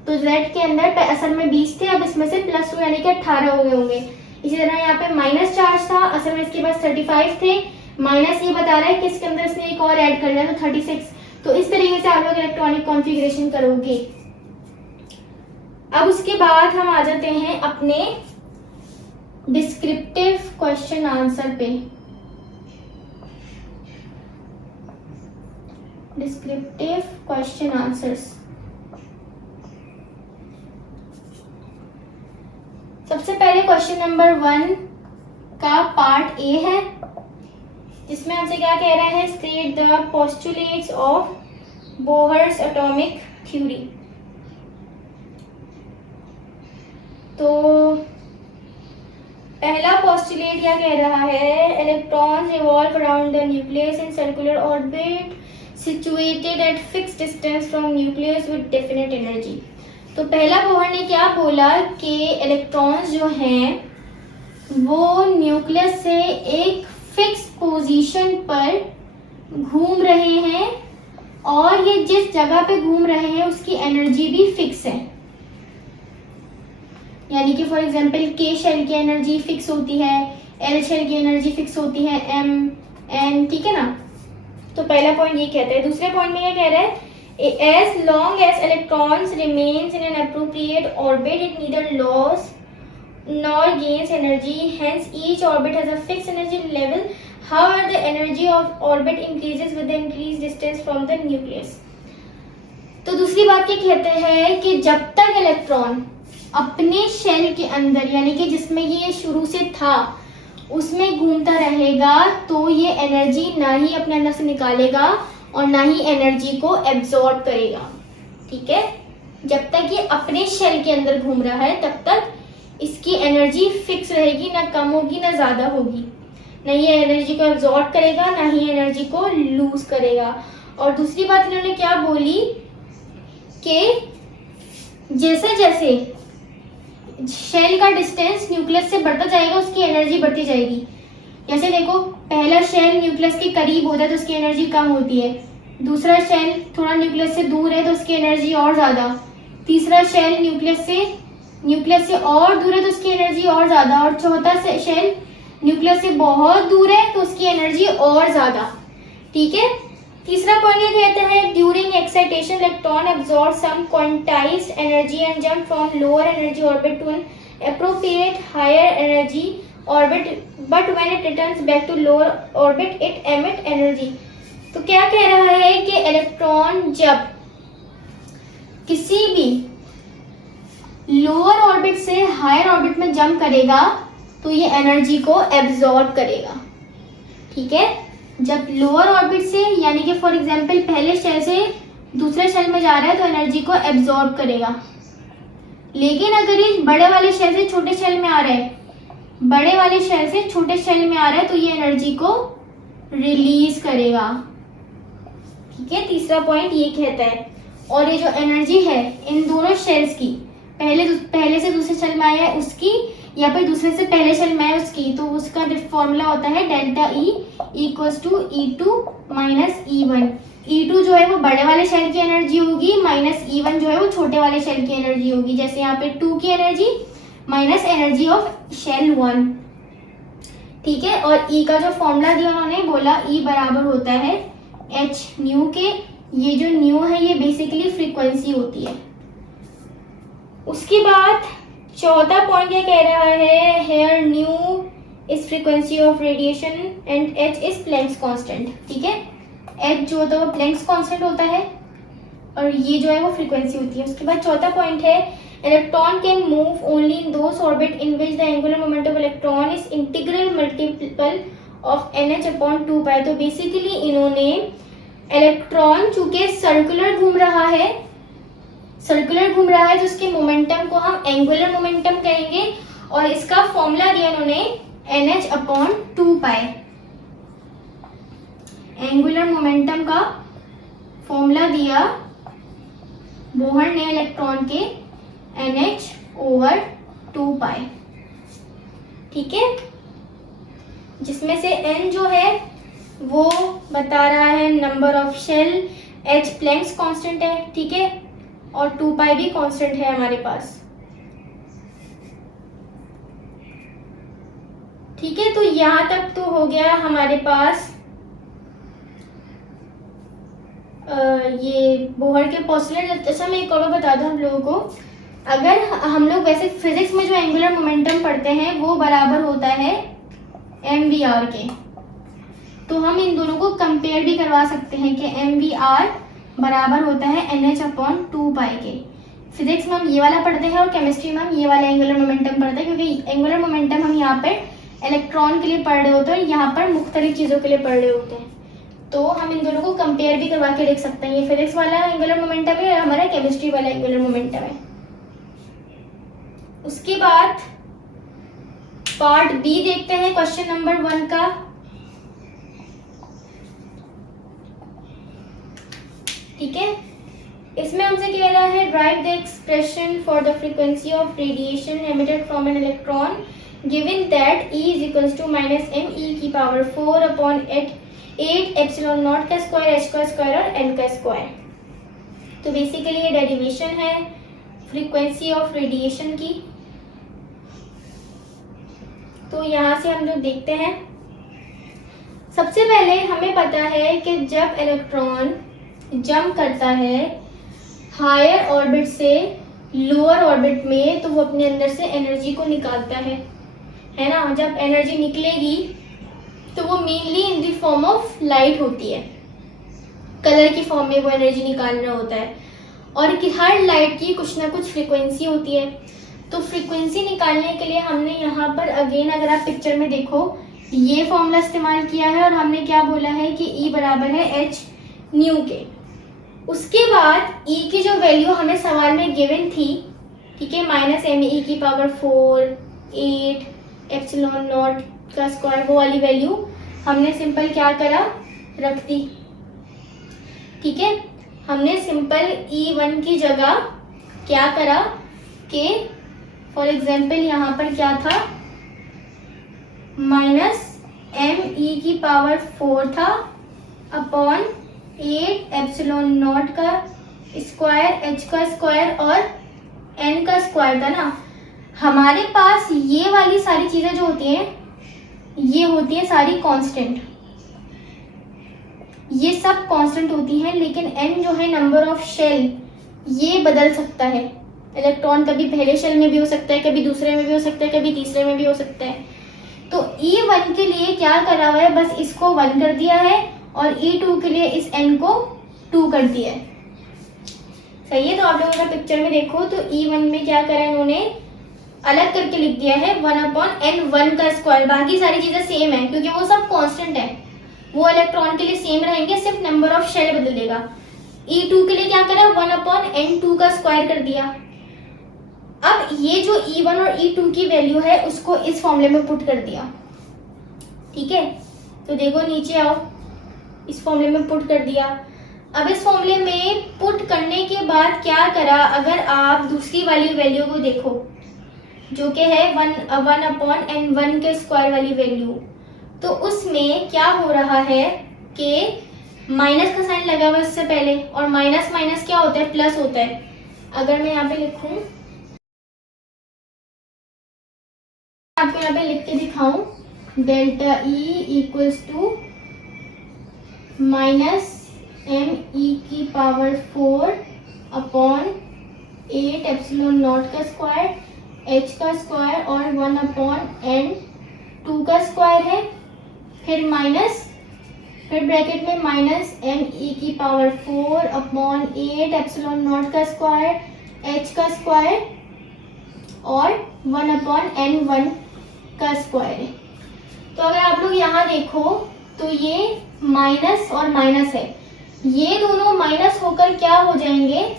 तो Z के अंदर असल में 20 थे, अब इसमें से +2 यानी कि 18 हो गए होंगे। इसी तरह यहाँ पे माइनस चार्ज था, असल में इसके पास 35 थे, माइनस ये बता रहा है कि इसके अंदर इसने एक और ऐड कर लिया तो 36। तो इस तरीके से आप लोग इलेक्ट्रॉनिक कॉन्फ़िगरेशन करोगे। अब उसके बाद हम आ जाते हैं अपने डिस्क्रिप्टिव क्वेश्चन आंसर पे। Descriptive question answers. सबसे पहले क्वेश्चन नंबर 1 का पार्ट ए है, जिसमें हमसे क्या कह रहा है, state the postulates of Bohr's atomic theory. तो पहला पोस्टुलेट क्या कह रहा है, electrons revolve around the nucleus in circular orbit situated at fixed distance from nucleus with definite energy. तो पहला बोहर ने क्या बोला कि इलेक्ट्रॉन्स जो हैं वो न्यूक्लियस से एक फिक्स पोजीशन पर घूम रहे हैं और ये जिस जगह पे घूम रहे हैं उसकी एनर्जी भी फिक्स है। यानी कि फॉर एग्जांपल के शेल की एनर्जी फिक्स होती है, एल शेल की एनर्जी फिक्स होती है, एम एन, ठीक है ना। तो पहला पॉइंट ये कहता है। दूसरे पॉइंट में क्या कह रहा है, as long as electrons remains in an appropriate orbit it neither loss nor gains energy, hence each orbit has a fixed energy level. However, the energy of orbit increases with the increased distance from the nucleus. तो दूसरी बात क्या कहते हैं कि जब तक electron अपने शेल के अंदर यानी कि जिसमें ये शुरू से था उसमें घूमता रहेगा तो ये एनर्जी ना ही अपने अंदर से निकालेगा और ना ही एनर्जी को एब्जॉर्ब करेगा, ठीक है। जब तक ये अपने शेल के अंदर घूम रहा है तब तक इसकी एनर्जी फिक्स रहेगी, ना कम होगी ना ज़्यादा होगी, ना ये एनर्जी को एब्जॉर्ब करेगा ना ही एनर्जी को लूज करेगा। और दूसरी बात इन्होंने क्या बोली कि जैसे जैसे शेल का डिस्टेंस न्यूक्लियस से बढ़ता जाएगा उसकी एनर्जी बढ़ती जाएगी। जैसे देखो, पहला शेल न्यूक्लियस के करीब होता है तो उसकी एनर्जी कम होती है, दूसरा शेल थोड़ा न्यूक्लियस से दूर है तो उसकी एनर्जी और ज़्यादा, तीसरा शेल न्यूक्लियस से और दूर है तो उसकी एनर्जी और ज़्यादा, और चौथा शेल न्यूक्लियस से बहुत दूर है तो उसकी एनर्जी और ज़्यादा, ठीक है। तीसरा पॉइंट ये कहता है, during excitation electron absorb some quantized energy and jump from lower energy orbit to an appropriate higher energy orbit, but when it returns back to lower orbit it emit energy। तो क्या कह रहा है कि electron जब किसी भी lower orbit से हायर ऑर्बिट में जंप करेगा तो ये एनर्जी को एब्जॉर्ब करेगा, ठीक है। जब लोअर ऑर्बिट से यानी कि फॉर एग्जांपल पहले शेल से दूसरे शेल में जा रहा है तो एनर्जी को एब्जॉर्ब करेगा, लेकिन अगर ये बड़े वाले शेल से छोटे शेल में आ रहा है, बड़े वाले शेल से छोटे शेल में आ रहा है तो ये एनर्जी को रिलीज करेगा, ठीक है। तीसरा पॉइंट ये कहता है, और ये जो एनर्जी है इन दोनों शेल्स की, पहले से दूसरे शेल में आया है उसकी या फिर दूसरे से पहले शेल में आया उसकी, तो उसका फॉर्मूला होता है delta E equals to E2 minus E1। E2 जो है वो बड़े वाले शेल की एनर्जी होगी माइनस E1 जो है वो छोटे वाले शेल की एनर्जी होगी। जैसे यहाँ पे 2 की energy minus energy of shell 1, ठीक है। और E का जो फॉर्मूला दिया उन्होंने बोला E बराबर होता है h न्यू के। ये जो न्यू है ये बेसिकली फ्रीक्वेंसी होती है। उसके बाद चौथा पॉइंट ये कह रहा है, here nu is frequency of radiation and h is Planck's constant, ठीक है। h जो होता है वो प्लैंक्स कांस्टेंट होता है और ये जो है वो फ्रीक्वेंसी होती है। उसके बाद चौथा पॉइंट है, electron can move only in those orbit in which the angular momentum of electron is integral multiple of nh upon 2 pi। तो बेसिकली इन्होंने इलेक्ट्रॉन चूंकि सर्कुलर घूम रहा है तो उसके मोमेंटम को हम एंगुलर मोमेंटम कहेंगे और इसका फॉर्मूला दिया इन्होंने nh अपॉन 2 पाई। एंगुलर मोमेंटम का फॉर्मूला दिया बोहर ने इलेक्ट्रॉन के NH ओवर 2 पाई, ठीक है। जिसमें से N जो है वो बता रहा है number of shell, H Planck's constant है, ठीक है, और 2 पाई भी कांस्टेंट है हमारे पास, ठीक है। तो यहाँ तक तो हो गया हमारे पास ये बोहर के पोस्टुलेट। अच्छा मैं एक और बता दूं हम लोगों को, अगर हम लोग वैसे फिजिक्स में जो एंगुलर मोमेंटम पढ़ते हैं वो बराबर होता है mvr के, तो हम इन दोनों को कंपेयर भी करवा सकते हैं कि mvr बराबर होता है nh/2 के। फिजिक्स में हम ये वाला पढ़ते हैं और केमिस्ट्री में हम ये वाला एंगुलर मोमेंटम पढ़ते हैं, क्योंकि एंगुलर मोमेंटम हम यहाँ पर इलेक्ट्रॉन के लिए पढ़ रहे होते हैं और यहाँ पर मुख्तलिफ चीज़ों के लिए पढ़ रहे होते हैं। तो हम इन दोनों को कंपेयर भी करवा के देख सकते हैं। ये फिजिक्स वाला एंगुलर मोमेंटम है और हमारा केमिस्ट्री वाला एंगुलर मोमेंटम है। उसके बाद पार्ट बी देखते हैं क्वेश्चन नंबर 1 का। ठीक है, इसमें हमसे कह रहा है write the expression for the frequency of radiation emitted from an electron given that E is equals to minus m e की पावर 4 अपॉन 8 एप्सिलॉन नॉट का स्क्वायर, h का स्क्वायर और n का स्क्वायर। तो बेसिकली ये derivation है frequency of radiation की। तो यहाँ से हम लोग देखते हैं, सबसे पहले हमें पता है कि जब इलेक्ट्रॉन जंप करता है हायर ऑर्बिट से लोअर ऑर्बिट में, तो वो अपने अंदर से एनर्जी को निकालता है ना। जब एनर्जी निकलेगी तो वो mainly in the form of light होती है, कलर की फॉर्म में वो एनर्जी निकालना होता है। और कि हर लाइट की कुछ ना कुछ फ्रीक्वेंसी होती है। तो फ्रीक्वेंसी निकालने के लिए हमने यहाँ पर अगेन, अगर आप पिक्चर में देखो, ये फॉर्मूला इस्तेमाल किया है और हमने क्या बोला है कि E बराबर है h न्यू के। उसके बाद E की जो वैल्यू हमें सवाल में गिवन थी, ठीक है, माइनस एम ई की पावर 4 8 एप्सिलॉन नॉट का स्क्वायर, वो वाली वैल्यू हमने सिंपल क्या करा, रख दी। ठीक है, हमने सिंपल E1 की जगह क्या करा कि फॉर एग्जाम्पल यहाँ पर क्या था, माइनस एम ई की पावर 4 था अपॉन 8 एप्सिलॉन नॉट का स्क्वायर, h का स्क्वायर और n का स्क्वायर था ना। हमारे पास ये वाली सारी चीज़ें जो होती हैं, ये होती है सारी कांस्टेंट, ये सब कांस्टेंट होती हैं। लेकिन n जो है नंबर ऑफ शेल, ये बदल सकता है। इलेक्ट्रॉन कभी पहले शेल में भी हो सकता है, कभी दूसरे में भी हो सकता है, कभी तीसरे में भी हो सकता है। तो E1 के लिए क्या करा हुआ है, बस इसको 1 कर दिया है और E2 के लिए इस n को 2 कर दिया है। सही है। तो आप लोग अगर पिक्चर में देखो तो E1 में क्या करा इन्होंने, अलग करके लिख दिया है 1/n1 का स्क्वायर। बाकी सारी चीजें सेम है क्योंकि वो सब कांस्टेंट है, वो इलेक्ट्रॉन के लिए सेम रहेंगे, सिर्फ नंबर ऑफ शेल बदलेगा। E2 के लिए क्या करा, 1/n2 का स्क्वायर कर दिया। अब ये जो E1 और E2 की वैल्यू है उसको इस फॉर्मूले में पुट कर दिया। ठीक है, तो देखो नीचे आओ, इस फॉर्मूले में पुट कर दिया। अब इस फॉर्मूले में पुट करने के बाद क्या करा, अगर आप दूसरी वाली वैल्यू को देखो जो कि है 1/n1 के स्क्वायर वाली वैल्यू, तो उसमें क्या हो रहा है कि माइनस का साइन लगा हुआ इससे पहले, और माइनस माइनस क्या होता है, प्लस होता है। अगर मैं यहाँ पे लिखूं, आपको यहाँ पे लिख के दिखाऊं, delta E equals to minus m e की पावर 4 अपॉन 8 एप्सिलॉन नॉट का स्क्वायर, h का स्क्वायर और 1/n2 का स्क्वायर है। फिर माइनस, फिर ब्रैकेट में माइनस एम ई की पावर 4 अपॉन 8 एप्सिलॉन नॉट का स्क्वायर, h का स्क्वायर और 1/n1 का स्क्वायर है। तो अगर आप लोग यहाँ देखो तो ये माइनस और माइनस है, ये दोनों माइनस होकर क्या हो जाएंगे,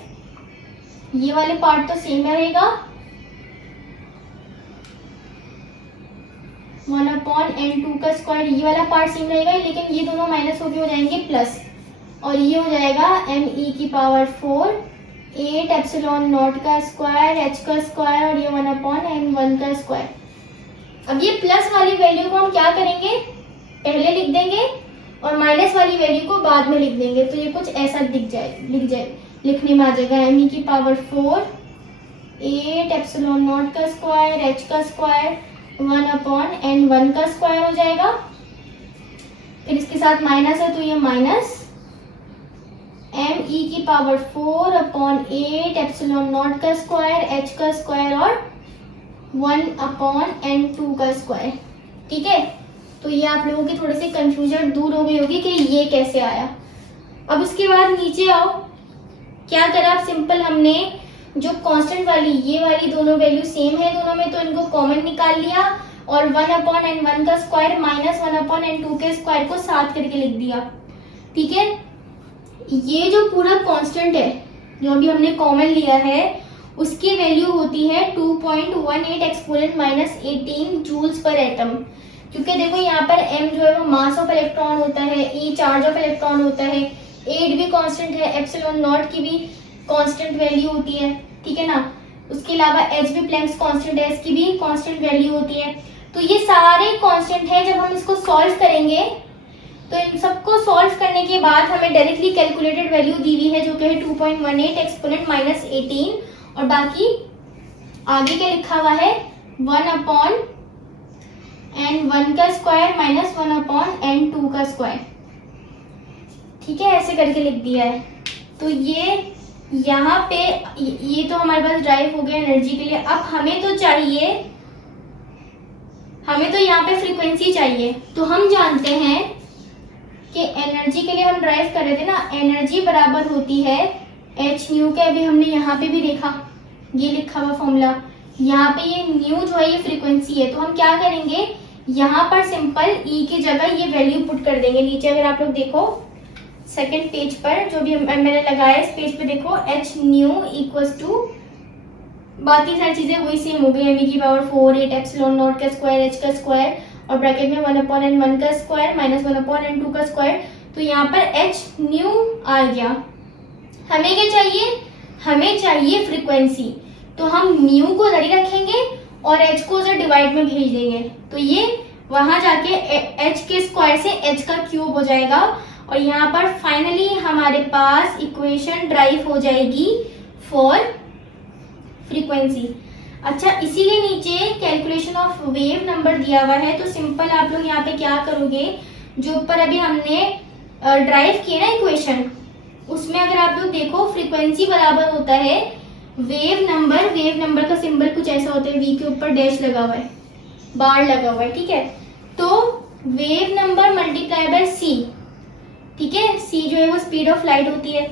ये वाले पार्ट तो सेम रहेगा 1/n2 का स्क्वायर, ये वाला पार्ट सेम रहेगा, लेकिन ये दोनों माइनस होके हो जाएंगे प्लस, और ये हो जाएगा एम ई की पावर 4 8 एप्सिलॉन नॉट का स्क्वायर, h का स्क्वायर और ये 1/n1 का स्क्वायर। अब ये प्लस वाली वैल्यू को हम क्या करेंगे, पहले लिख देंगे और माइनस वाली वैल्यू को बाद में लिख देंगे। तो ये कुछ ऐसा लिखने में आ जाएगा, एम ई की पावर 4 8 एप्सिलॉन नॉट का स्क्वायर, h का स्क्वायर 1/n1 का स्क्वायर हो जाएगा। फिर इसके साथ माइनस है तो ये माइनस एम ई की पावर 4 अपॉन 8 एप्सिलॉन नॉट का स्क्वायर, h का स्क्वायर और 1/n2 का स्क्वायर। ठीक है, तो ये आप लोगों की थोड़ी सी कंफ्यूजन दूर हो गई होगी कि ये कैसे आया। अब उसके बाद नीचे आओ, क्या करा आप, सिंपल हमने जो कांस्टेंट वाली ये वाली दोनों वैल्यू सेम है दोनों में, तो इनको कॉमन निकाल लिया और 1/n1 का स्क्वायर माइनस 1/n2 के स्क्वायर को साथ करके लिख दिया। ठीक है, ये जो पूरा कांस्टेंट है जो अभी हमने कॉमन लिया है उसकी वैल्यू होती है 2.18 exponent minus 18 joules per atom. क्योंकि देखो यहाँ पर m जो है वो मास ऑफ इलेक्ट्रॉन होता है, e चार्ज ऑफ इलेक्ट्रॉन होता है, 8 भी कांस्टेंट है, एप्सिलॉन नॉट की भी कांस्टेंट वैल्यू होती है। ठीक है ना, उसके अलावा h भी प्लैंक्स कांस्टेंट है, इसकी भी कांस्टेंट वैल्यू होती है। तो ये सारे कांस्टेंट है। जब हम इसको सॉल्व करेंगे तो इन सबको सॉल्व करने के बाद हमें डायरेक्टली कैलकुलेटेड वैल्यू दी हुई है जो कि है 2.18 एक्सपोनेंट माइनस 18 और बाकी आगे क्या लिखा हुआ है 1/n1 का स्क्वायर माइनस 1/n2 का स्क्वायर। ठीक है, ऐसे करके लिख दिया है। तो ये यहाँ पे ये तो हमारे पास ड्राइव हो गया एनर्जी के लिए। अब हमें तो यहाँ पे फ्रीक्वेंसी चाहिए। तो हम जानते हैं कि एनर्जी के लिए हम ड्राइव कर रहे थे ना, एनर्जी बराबर होती है एच न्यू के। अभी हमने यहाँ पे भी देखा, ये लिखा हुआ फॉर्मूला, यहाँ पे ये न्यू जो है ये फ्रीक्वेंसी है। तो हम क्या करेंगे, यहाँ पर सिंपल ई की जगह ये वैल्यू पुट कर देंगे। नीचे अगर आप लोग देखो सेकेंड पेज पर जो भी मैंने लगाया इस पेज पे देखो, एच न्यू इक्वल्स टू बाकी सारी चीजें वही सेम हो गई, एम की पावर 4 8 एप्सिलॉन नॉट का स्क्वायर एच का स्क्वायर और ब्रैकेट में 1/n1 का स्क्वायर माइनस 1/n2 का स्क्वायर। तो यहाँ पर एच न्यू आ गया। हमें क्या चाहिए, हमें चाहिए फ्रीक्वेंसी। तो हम न्यू को इधर ही रखेंगे और एच को उधर डिवाइड में भेज देंगे। तो ये वहां जाके एच के स्क्वायर से एच का क्यूब हो जाएगा और यहाँ पर फाइनली हमारे पास इक्वेशन ड्राइव हो जाएगी फॉर फ्रीक्वेंसी। अच्छा, इसी के नीचे कैलकुलेशन ऑफ वेव नंबर दिया हुआ है। तो सिंपल आप लोग यहाँ पे क्या करोगे, जो ऊपर अभी हमने ड्राइव किया ना इक्वेशन, उसमें अगर आप लोग देखो फ्रीक्वेंसी बराबर होता है वेव नंबर। वेव नंबर का सिंबल कुछ ऐसा होता है, वी के ऊपर डैश लगा हुआ है, बार लगा हुआ है। ठीक है, तो वेव नंबर मल्टीप्लाई बाय सी। ठीक है, सी जो है वो स्पीड ऑफ लाइट होती है।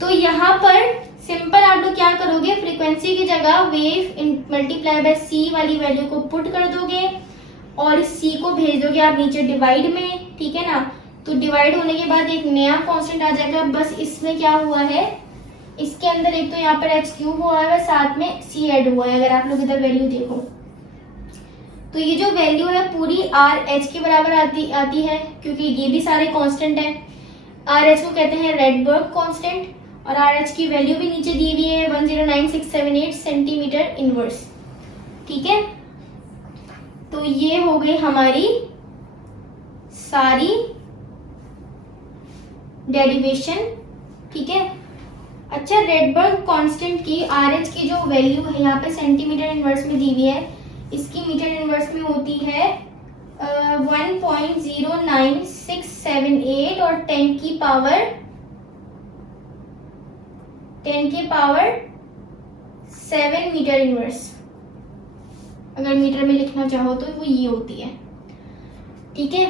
तो यहाँ पर सिंपल आप लोग क्या करोगे, फ्रीक्वेंसी की जगह वेव मल्टीप्लाई बाय सी वाली वैल्यू को पुट कर दोगे और सी को भेज दोगे आप नीचे डिवाइड में। ठीक है ना, तो डिवाइड होने के बाद एक नया कांस्टेंट आ जाएगा। बस इसमें क्या हुआ है, इसके अंदर एक तो यहाँ पर एच क्यूब हुआ है, साथ में सी ऐड हुआ है। अगर आप लोग इधर वैल्यू देखो तो ये जो वैल्यू है पूरी आर एच के बराबर आती है, क्योंकि ये भी सारे कांस्टेंट हैं। आर एच को कहते हैं रेडबर्ग कांस्टेंट और आर एच की वैल्यू भी नीचे दी हुई है 109678 सेंटीमीटर इनवर्स। ठीक है, तो ये हो गई हमारी सारी डेरिवेशन। ठीक है, अच्छा, रेडबर्ग कांस्टेंट की आर एच की जो वैल्यू है यहाँ पे सेंटीमीटर इनवर्स में दी हुई है, इसकी मीटर इनवर्स में होती है 1.09678 और 10 की पावर 7 मीटर इनवर्स। अगर मीटर में लिखना चाहो तो वो ये होती है। ठीक है,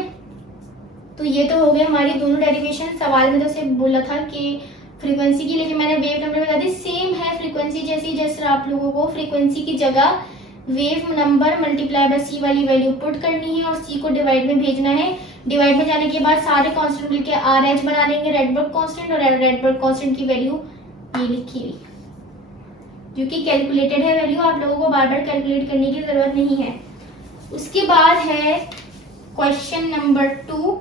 तो ये तो हो गए हमारी दोनों डेरिवेशन। सवाल में तो सिर्फ बोला था कि फ्रीक्वेंसी की, लेकिन मैंने वेव नंबर बता दी, सेम है फ्रीक्वेंसी जैसी। जैसे आप लोगों को फ्रीक्वेंसी की जगह वेव नंबर मल्टीप्लाई बाय सी वाली वैल्यू पुट करनी है और सी को डिवाइड में भेजना है। डिवाइड में जाने के बाद सारे कांस्टेंट मिलके आर एच बना लेंगे, रेडबर्ग कांस्टेंट, और रेडबर्ग कांस्टेंट की वैल्यू ये लिखी हुई जो कि कैलकुलेटेड है वैल्यू, आप लोगों को बार बार कैलकुलेट करने की जरूरत नहीं है। उसके बाद है क्वेश्चन नंबर 2।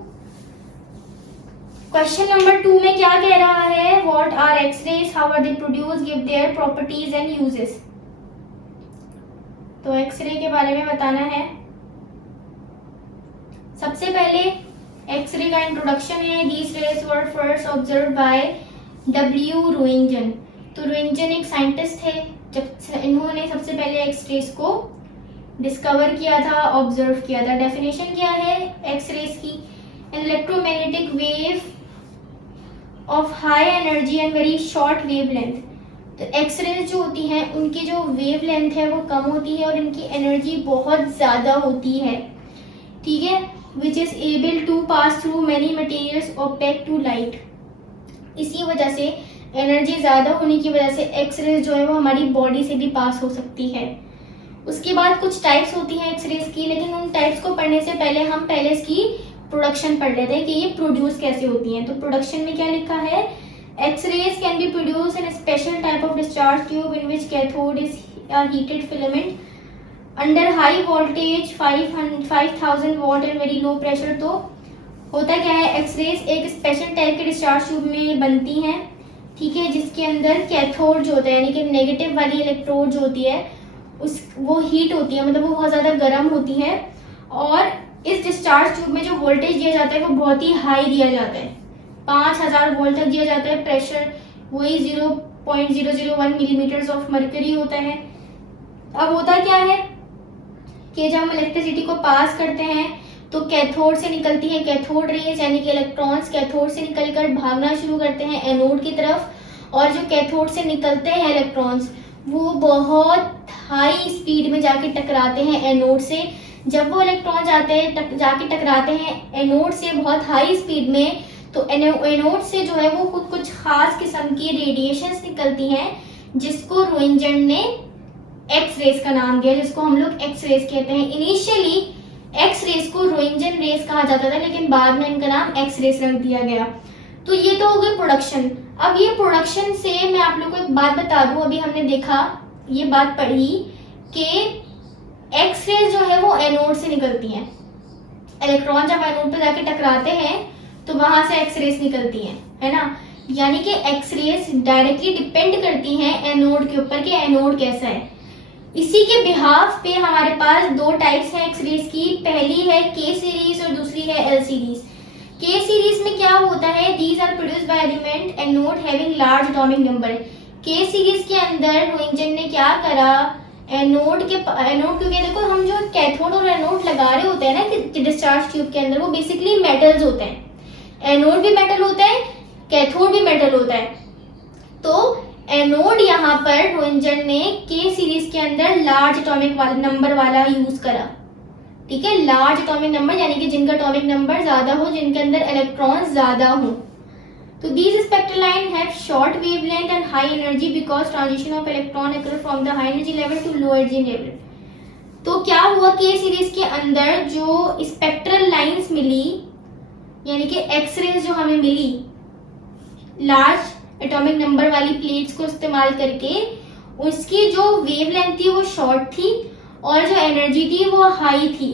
क्वेश्चन नंबर 2 में क्या कह रहा है, what are X rays, how are they produce, give their properties and uses. तो एक्सरे के बारे में बताना है। सबसे पहले एक्सरे का इंट्रोडक्शन है। These rays were first observed by W Roentgen. तो रोइंजन एक साइंटिस्ट थे, जब इन्होंने सबसे पहले एक्सरेज को डिस्कवर किया था, ऑब्जर्व किया था। डेफिनेशन क्या है एक्सरेज की, electromagnetic wave of high energy and very short wavelength. तो एक्सरेज जो होती हैं उनकी जो वेवलेंथ है वो कम होती है और इनकी एनर्जी बहुत ज़्यादा होती है। ठीक है, which is able to pass through many materials opaque to light. इसी वजह से एनर्जी ज़्यादा होने की वजह से एक्सरेज जो है वो हमारी बॉडी से भी पास हो सकती है। उसके बाद कुछ टाइप्स होती हैं एक्सरेज की, लेकिन उन टाइप्स को पढ़ने से पहले हम पहले इसकी प्रोडक्शन पढ़ लेते हैं कि ये प्रोड्यूस कैसे होती हैं। तो प्रोडक्शन में क्या लिखा है, X rays can be produce in special type of discharge tube in which cathode is heated filament under high voltage 5000 watt and very low pressure. तो होता क्या है, एक्सरेज एक स्पेशल टाइप के डिस्चार्ज ट्यूब में बनती हैं, ठीक है, जिसके अंदर कैथोड जो होता है यानी कि नेगेटिव वाली इलेक्ट्रोड जो होती है वो हीट होती है, मतलब वो बहुत ज़्यादा गर्म होती है। और इस डिस्चार्ज ट्यूब में जो वोल्टेज दिया जाता है वो बहुत ही हाई दिया जाता है, 5000 वोल्ट तक दिया जाता है। प्रेशर वही 0.001 मिलीमीटर ऑफ मर्करी होता है। अब होता क्या है कि जब हम इलेक्ट्रिसिटी को पास करते हैं तो कैथोड से निकलती है कैथोड रेज, यानी कि इलेक्ट्रॉन्स कैथोड से निकलकर भागना शुरू करते हैं एनोड की तरफ, और जो कैथोड से निकलते हैं इलेक्ट्रॉन्स वो बहुत हाई स्पीड में जाके टकराते हैं एनोड से। जब वो इलेक्ट्रॉन जाके टकराते हैं एनोड से बहुत हाई स्पीड में, तो एनोड से जो है वो कुछ खास किस्म की रेडिएशंस निकलती हैं, जिसको रोइंजन ने एक्स रेज का नाम दिया, जिसको हम लोग एक्स रेज कहते हैं। इनिशियली एक्स रेज को रोइंजन रेज कहा जाता था, लेकिन बाद में इनका नाम एक्स रेज रख दिया गया। तो ये तो हो गई प्रोडक्शन। अब ये प्रोडक्शन से मैं आप लोग को एक बात बता दूं, अभी हमने देखा ये बात पढ़ी कि एक्स रेज जो है वो एनोड से निकलती हैं। इलेक्ट्रॉन जब एनोड पे जाके टकराते हैं तो वहां से एक्स रेज निकलती हैं, है ना। यानी कि एक्स रेज डायरेक्टली डिपेंड करती हैं एनोड के ऊपर कि एनोड कैसा है। इसी के बिहाफ पे हमारे पास दो टाइप्स हैं एक्स रेज की, पहली है के सीरीज और दूसरी है एल सीरीज। के सीरीज में क्या होता है, these are produced by element anode having large atomic number. K series के अंदर रोइंजन ने क्या करा, एनोड क्योंकि देखो हम जो कैथोड और एनोड लगा रहे होते हैं ना कि डिस्चार्ज ट्यूब के अंदर, वो बेसिकली मेटल्स होते हैं। एनोड भी मेटल होता है, कैथोड भी मेटल होता है। तो एनोड यहाँ पर रोइंजन ने के सीरीज के अंदर लार्ज एटॉमिक नंबर वाला यूज करा, ठीक है, लार्ज एटॉमिक नंबर यानी कि जिनका एटॉमिक नंबर ज्यादा हो, जिनके अंदर इलेक्ट्रॉन ज्यादा हो। तो these spectral line have short wavelength and high energy because transition of electron occur from the high energy level to low energy level। तो क्या हुआ कि सीरीज के अंदर जो स्पेक्ट्रल लाइंस मिली, यानी कि एक्स रेज जो हमें मिली लार्ज एटॉमिक नंबर वाली प्लेट्स को इस्तेमाल करके, उसकी जो वेवलेंथ थी वो शॉर्ट थी और जो एनर्जी थी वो हाई थी।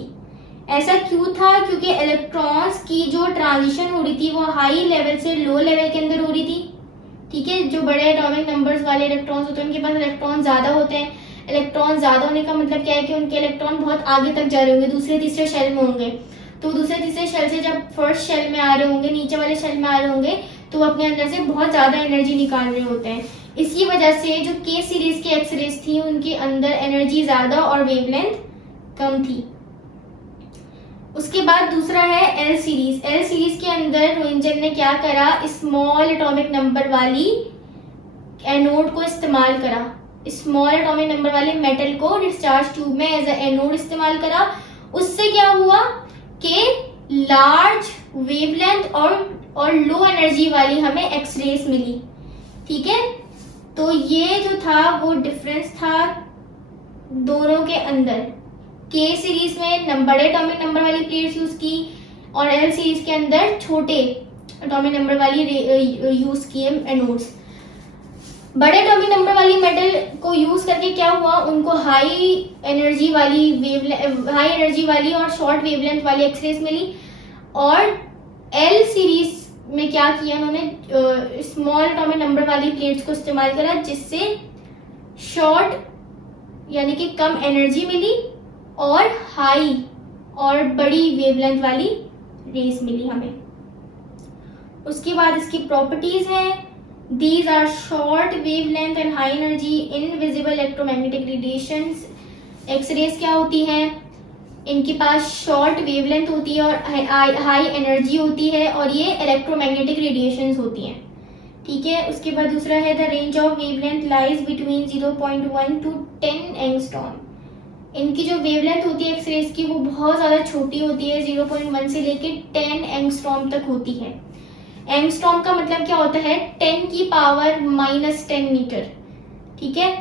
ऐसा क्यों था, क्योंकि इलेक्ट्रॉन्स की जो ट्रांजिशन हो रही थी वो हाई लेवल से लो लेवल के अंदर हो रही थी, ठीक है। जो बड़े एटॉमिक नंबर्स वाले इलेक्ट्रॉन्स होते हैं उनके पास इलेक्ट्रॉन ज्यादा होते हैं। इलेक्ट्रॉन ज्यादा होने का मतलब क्या है कि उनके इलेक्ट्रॉन बहुत आगे तक जा रहे होंगे, दूसरे तीसरे शेल में होंगे। तो दूसरे तीसरे शेल से जब फर्स्ट शेल में आ रहे होंगे, नीचे वाले शेल में आ रहे होंगे, तो वो अपने अंदर से बहुत ज्यादा एनर्जी निकाल रहे होते हैं। इसी वजह से जो के सीरीज की एक्स रेज थी उनके अंदर एनर्जी ज्यादा और वेवलेंथ कम थी। उसके बाद दूसरा है एल सीरीज। एल सीरीज के अंदर रोइंजन ने क्या करा, स्मॉल एटॉमिक नंबर वाली एनोड को इस्तेमाल करा, स्मॉल एटॉमिक नंबर वाले मेटल को डिस्चार्ज ट्यूब में एज ए एनोड इस्तेमाल करा। उससे क्या हुआ कि लार्ज वेवलेंथ और लो एनर्जी वाली हमें एक्स रेज मिली, ठीक है। तो ये जो था वो डिफरेंस था दोनों के अंदर। के सीरीज में बड़े एटॉमिक नंबर वाली प्लेट्स यूज की और एल सीरीज के अंदर छोटे एटॉमिक नंबर वाली यूज किए एनोड्स। बड़े एटॉमिक नंबर वाली मेटल को यूज करके क्या हुआ, उनको हाई एनर्जी वाली और शॉर्ट वेवलेंथ वाली एक्स रेज मिली। और एल सीरीज में क्या किया उन्होंने, स्मॉल एटॉमिक नंबर वाली प्लेट्स को इस्तेमाल करा, जिससे शॉर्ट यानी कि कम एनर्जी मिली और हाई और बड़ी वेवलेंथ वाली रेस मिली हमें। उसके बाद इसकी प्रॉपर्टीज हैं, these are short wavelength and high energy invisible electromagnetic radiations. X rays क्या होती हैं, इनके पास शॉर्ट वेवलेंथ होती है और हाई एनर्जी होती है और ये इलेक्ट्रोमैग्नेटिक रेडिएशंस होती हैं, ठीक है। उसके बाद दूसरा है the range of wavelength lies between 0.1 to 10 angstrom. इनकी जो वेवलेंथ होती है एक्सरेज की वो बहुत ज़्यादा छोटी होती है, 0.1 से लेके 10 एंगस्ट्रॉम तक होती है। एंगस्ट्रॉम का मतलब क्या होता है, 10 की पावर -10 मीटर। ठीक है।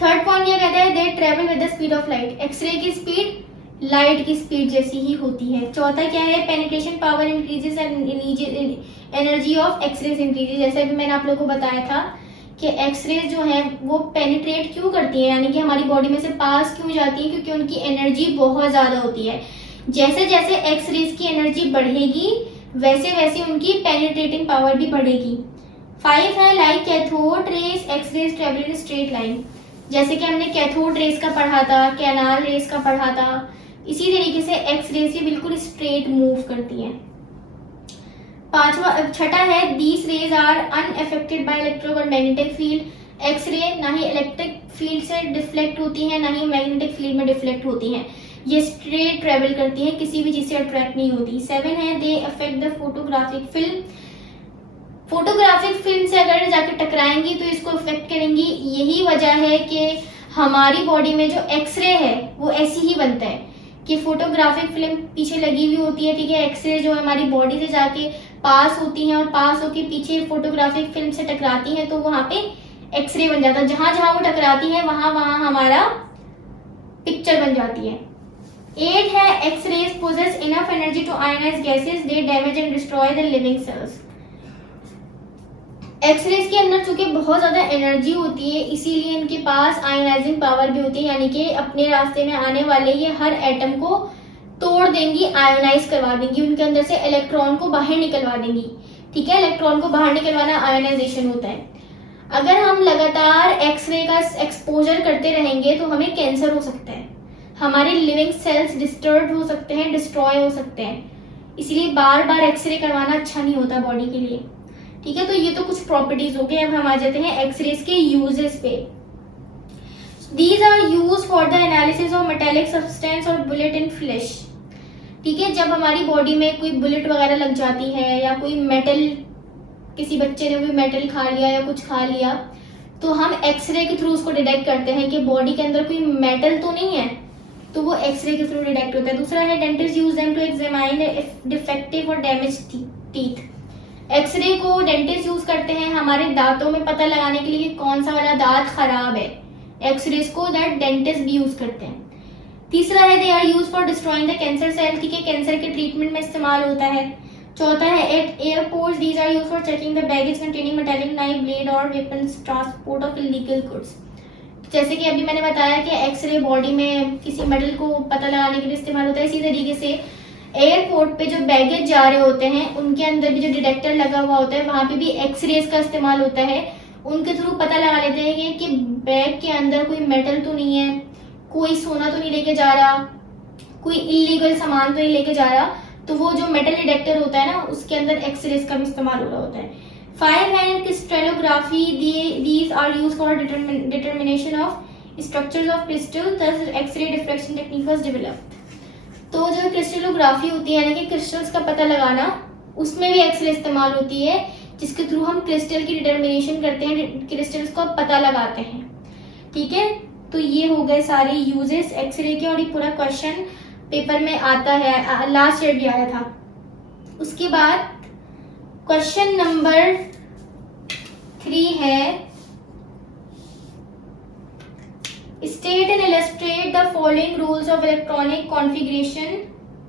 थर्ड पॉइंट ये कहता है they travel with the speed of light, X ray की स्पीड लाइट की स्पीड जैसी ही होती है। चौथा क्या है, penetration power increases and energy of X rays increases. जैसे भी मैंने आप लोगों को बताया था कि एक्सरेज जो है वो पेनिट्रेट क्यों करती है, यानी कि हमारी बॉडी में से पास क्यों जाती है, क्योंकि उनकी एनर्जी बहुत ज़्यादा होती है। जैसे जैसे एक्सरेज की एनर्जी बढ़ेगी वैसे वैसे उनकी पेनिट्रेटिंग पावर भी बढ़ेगी। 5 है like cathode rays X rays travel in straight line. जैसे कि हमने कैथोड रेस का पढ़ा था, कैनाल रेस का पढ़ा था, इसी तरीके से एक्स रेस भी बिल्कुल स्ट्रेट मूव करती हैं। छठा है these rays are unaffected by electric और मैग्नेटिक फील्ड। एक्स रे ना ही इलेक्ट्रिक फील्ड से डिफ्लेक्ट होती है ना ही मैग्नेटिक फील्ड में डिफ्लेक्ट होती हैं, ये स्ट्रेट ट्रेवल करती हैं, किसी भी चीज से अट्रैक्ट नहीं होती। 7 है they affect the photographic film. Photographic film से अगर जाकर टकराएंगी तो इसको अफेक्ट करेंगी। यही वजह है कि हमारी बॉडी में जो एक्सरे है वो ऐसी ही बनता है कि फोटोग्राफिक फिल्म पीछे लगी हुई होती है। ठीक है। एक्सरे जो हमारी बॉडी से जाके पास होती हैं और पास होके पीछे फोटोग्राफिक फिल्म से टकराती हैं तो वहां पे एक्सरे बन जाता है। जहां जहां वो टकराती है वहां वहां हमारा पिक्चर बन जाती है। 8 है X rays possess enough energy to ionise gases, they damage and destroy the living cells. X rays के अंदर चूंकि बहुत ज़्यादा एनर्जी होती है इसीलिए इनके पास आयनाइजिंग पावर भी होती है, यानी कि अपने रास्ते में आने वाले ये हर एटम को तोड़ देंगी, आयोनाइज करवा देंगी, उनके अंदर से इलेक्ट्रॉन को बाहर निकलवा देंगी। ठीक है। इलेक्ट्रॉन को बाहर निकलवाना आयोनाइजेशन होता है। अगर हम लगातार एक्सरे का एक्सपोजर करते रहेंगे तो हमें कैंसर हो सकता है, हमारे लिविंग सेल्स डिस्टर्ब हो सकते हैं, डिस्ट्रॉय हो सकते हैं, इसलिए बार बार एक्सरे करवाना अच्छा नहीं होता बॉडी के लिए। ठीक है। तो ये तो कुछ प्रॉपर्टीज हो गए। अब हम आ जाते हैं एक्सरेज के यूजेस पे। These are use for the analysis of metallic substance और बुलेट इन फ्लैश। ठीक है। जब हमारी बॉडी में कोई बुलेट वगैरह लग जाती है या कोई मेटल, किसी बच्चे ने कोई मेटल खा लिया या कुछ खा लिया तो हम एक्सरे के थ्रू उसको डिटेक्ट करते हैं कि बॉडी के अंदर कोई मेटल तो नहीं है, तो वो एक्सरे के थ्रू डिटेक्ट होता है। दूसरा है dentist use them to examine defective और डैमेज टीथ। एक्सरे को डेंटिस्ट यूज करते हैं हमारे दांतों में पता लगाने के लिए कौन सा वाला दांत खराब है, एक्सरेज को दैट डेंटिस्ट भी यूज करते हैं। तीसरा है they are use for destroying the cancer cell. ठीक है। कैंसर के ट्रीटमेंट में इस्तेमाल होता है। चौथा है at airports these are use for checking the baggage containing metallic knife blade और weapons transport of illegal goods. जैसे कि अभी मैंने बताया कि एक्सरे बॉडी में किसी मेटल को पता लगाने के लिए इस्तेमाल होता है, इसी तरीके से एयरपोर्ट पे जो बैगेज जा रहे होते हैं उनके अंदर भी जो डिटेक्टर लगा हुआ होता है वहां पे भी एक्सरेज का इस्तेमाल होता है। उनके थ्रू पता लगा लेते हैं कि बैग के अंदर कोई मेटल तो नहीं है, कोई सोना तो नहीं लेके जा रहा, कोई इलीगल सामान तो नहीं लेके जा रहा, तो वो जो मेटल डिटेक्टर होता है ना उसके अंदर एक्सरेज का भी इस्तेमाल हो रहा होता है। 5 है crystallography, these are use for determination of structures of crystal, thus X ray diffraction technique was developed. तो जो क्रिस्टलोग्राफी होती है यानी कि क्रिस्टल्स का पता लगाना, उसमें भी एक्सरे इस्तेमाल होती है जिसके थ्रू हम क्रिस्टल की डिटर्मिनेशन करते हैं, क्रिस्टल्स का पता लगाते हैं। ठीक है। तो ये हो गए सारे यूजेस एक्सरे के और ये पूरा क्वेश्चन पेपर में आता है, लास्ट ईयर भी आया था। उसके बाद क्वेश्चन नंबर 3 है state and illustrate the following rules of electronic configuration,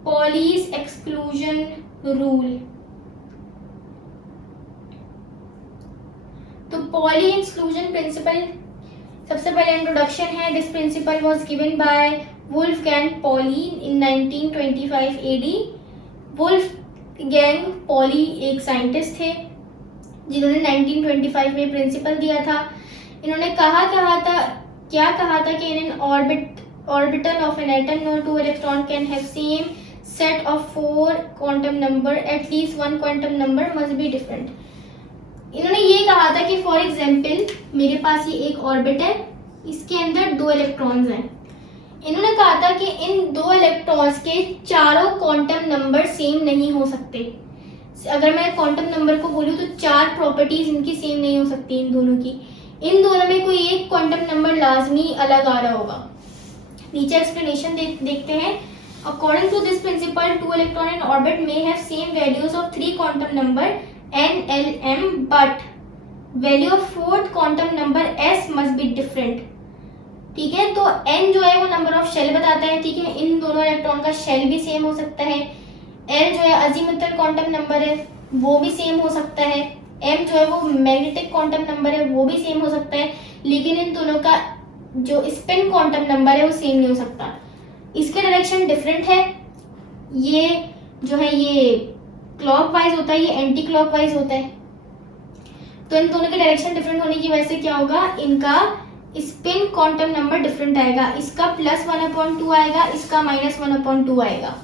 Pauli's exclusion rule। तो पॉली एक्सक्लूजन प्रिंसिपल सबसे पहले इंट्रोडक्शन है। This principle was given by Wolfgang Pauli in 1925 AD। Wolfgang Pauli एक साइंटिस्ट थे जिन्होंने 1925 में प्रिंसिपल दिया था। इन्होंने क्या कहा था कि इन orbital of an atom no two electron can have same set of 4 quantum number, at least one quantum number must be different। इन्होंने ये कहा था कि फॉर एग्जाम्पल मेरे पास ये एक ऑर्बिट है, इसके अंदर 2 इलेक्ट्रॉन्स हैं। इन्होंने कहा था कि इन 2 इलेक्ट्रॉन्स के चारों क्वांटम नंबर सेम नहीं हो सकते। अगर मैं क्वांटम नंबर को बोलूँ तो 4 प्रॉपर्टीज इनकी सेम नहीं हो सकती इन दोनों की। इन दोनों में कोई एक क्वांटम नंबर लाजमी अलग आ रहा होगा। नीचे एक्सप्लेनेशन देखते हैं। According to this principle, 2 electron in orbit may have same values of 3 quantum number n, l, m, but value of 4th quantum number s must be different. ठीक है, तो n जो है वो नंबर ऑफ शेल बताता है। ठीक है, इन दोनों इलेक्ट्रॉन का शेल भी सेम हो सकता है। l जो है अजीमुथल क्वांटम नंबर है, वो भी सेम हो सकता है। m जो है वो मैग्नेटिक क्वांटम नंबर है, वो भी सेम हो सकता है। लेकिन इन दोनों का जो स्पिन क्वांटम नंबर है वो सेम नहीं हो सकता। इसके डायरेक्शन डिफरेंट है। ये जो है ये क्लॉकवाइज होता है, ये एंटी क्लॉकवाइज होता है। तो इन दोनों के डायरेक्शन डिफरेंट होने की वजह से क्या होगा, इनका स्पिन क्वांटम नंबर डिफरेंट आएगा। इसका +1/2 आएगा, इसका -1/2 आएगा।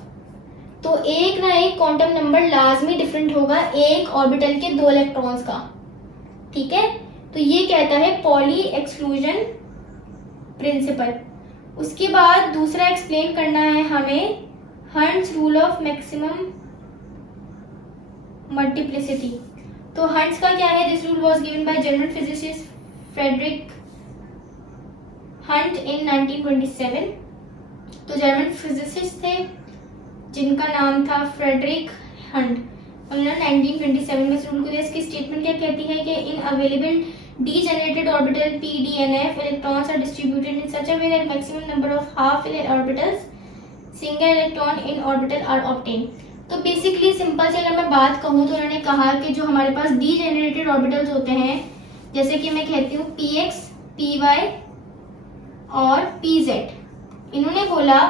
तो एक ना एक क्वांटम नंबर लाजमी डिफरेंट होगा एक ऑर्बिटल के 2 इलेक्ट्रॉन्स का। ठीक है, तो ये कहता है पॉली एक्सक्लूजन प्रिंसिपल। उसके बाद दूसरा एक्सप्लेन करना है हमें Hund's rule of maximum multiplicity. तो हंट्स का क्या है, this rule was given by German physicist Friedrich Hund in 1927। तो जर्मन फिजिसिस्ट थे जिनका नाम था फ्रेडरिक हंट, उन्होंने 1927 में इस रूल को दिया। इसकी स्टेटमेंट क्या कहती है कि इन available degenerated orbital p, d and f electrons are distributed in such a way that maximum number of half orbitals single electron in orbital are obtained। तो बेसिकली सिंपल से अगर मैं बात कहूँ तो उन्होंने कहा कि जो हमारे पास degenerated orbitals होते हैं, जैसे कि मैं कहती हूँ px, py और pz, इन्होंने बोला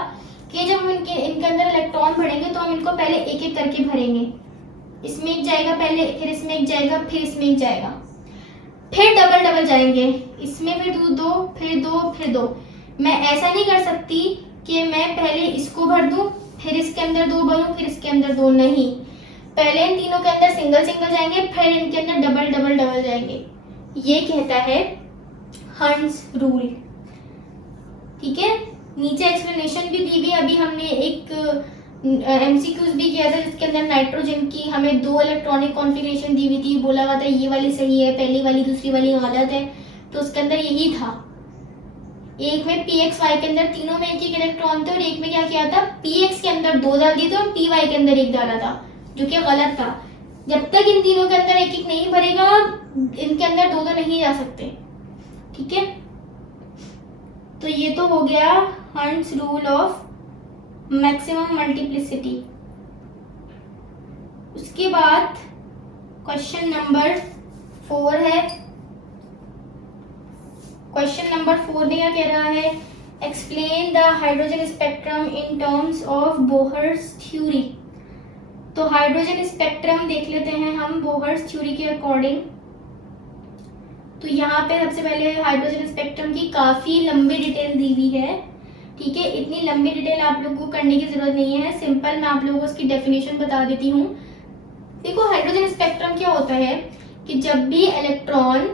कि जब हम इनके अंदर इलेक्ट्रॉन भरेंगे तो हम इनको पहले एक एक करके भरेंगे। इसमें एक जाएगा पहले, फिर इसमें एक जाएगा, फिर इसमें एक जाएगा, फिर डबल डबल जाएंगे, इसमें फिर दो, फिर दो, फिर दो। मैं ऐसा नहीं कर सकती कि मैं पहले इसको भर दूं, फिर इसके अंदर दो भरूं, फिर इसके अंदर दो, नहीं। पहले इन तीनों के अंदर सिंगल सिंगल जाएंगे, फिर इनके अंदर डबल डबल डबल जाएंगे। ये कहता है हंट्स रूल। ठीक है, नीचे एक्सप्लेनेशन भी दी हुई। अभी हमने एक एमसीक्यूज भी किया था जिसके अंदर नाइट्रोजन की हमें 2 इलेक्ट्रॉनिक कॉन्फ़िगरेशन दी हुई थी, बोला हुआ था ये वाली सही है, पहली वाली दूसरी वाली गलत है। तो उसके अंदर यही था, एक में pxy के अंदर तीनों में एक एक इलेक्ट्रॉन थे और एक में क्या किया था, px के अंदर 2 डाल दिए थे और py के अंदर 1 डाला था, जो कि गलत था। जब तक इन तीनों के अंदर एक एक नहीं भरेगा, इनके अंदर 2 नहीं जा सकते। ठीक है, तो ये तो हो गया hunts rule of maximum multiplicity. उसके बाद क्वेश्चन नंबर 4 है। क्वेश्चन नंबर 4 में क्या कह रहा है, explain the hydrogen spectrum in terms of Bohr's theory. तो हाइड्रोजन स्पेक्ट्रम देख लेते हैं हम बोहर्स थ्योरी के अकॉर्डिंग। तो यहाँ पे सबसे पहले हाइड्रोजन स्पेक्ट्रम की काफी लंबी डिटेल दी हुई है। ठीक है, इतनी लंबी डिटेल आप लोगों को करने की जरूरत नहीं है, सिंपल मैं आप लोगों को इसकी डेफिनेशन बता देती हूँ। देखो हाइड्रोजन स्पेक्ट्रम क्या होता है कि जब भी इलेक्ट्रॉन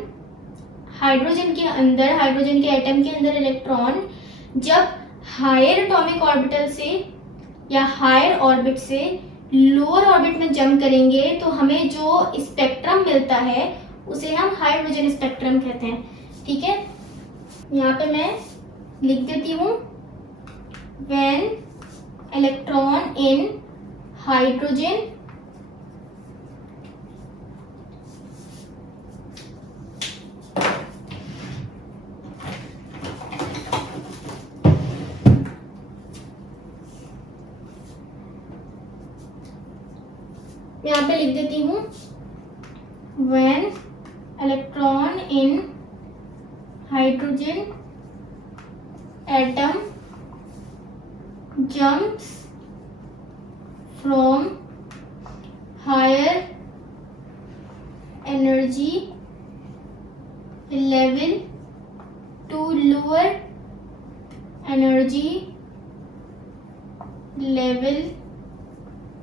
हाइड्रोजन के अंदर, हाइड्रोजन के एटम के अंदर इलेक्ट्रॉन जब हायर एटॉमिक ऑर्बिटल से या हायर ऑर्बिट से लोअर ऑर्बिट में जंप करेंगे तो हमें जो स्पेक्ट्रम मिलता है उसे हम हाइड्रोजन स्पेक्ट्रम कहते हैं। ठीक है, यहाँ पे मैं लिख देती हूँ, when electron in hydrogen यहाँ पे लिख देती हूँ, when electron in hydrogen atom jumps from higher energy level to lower energy level,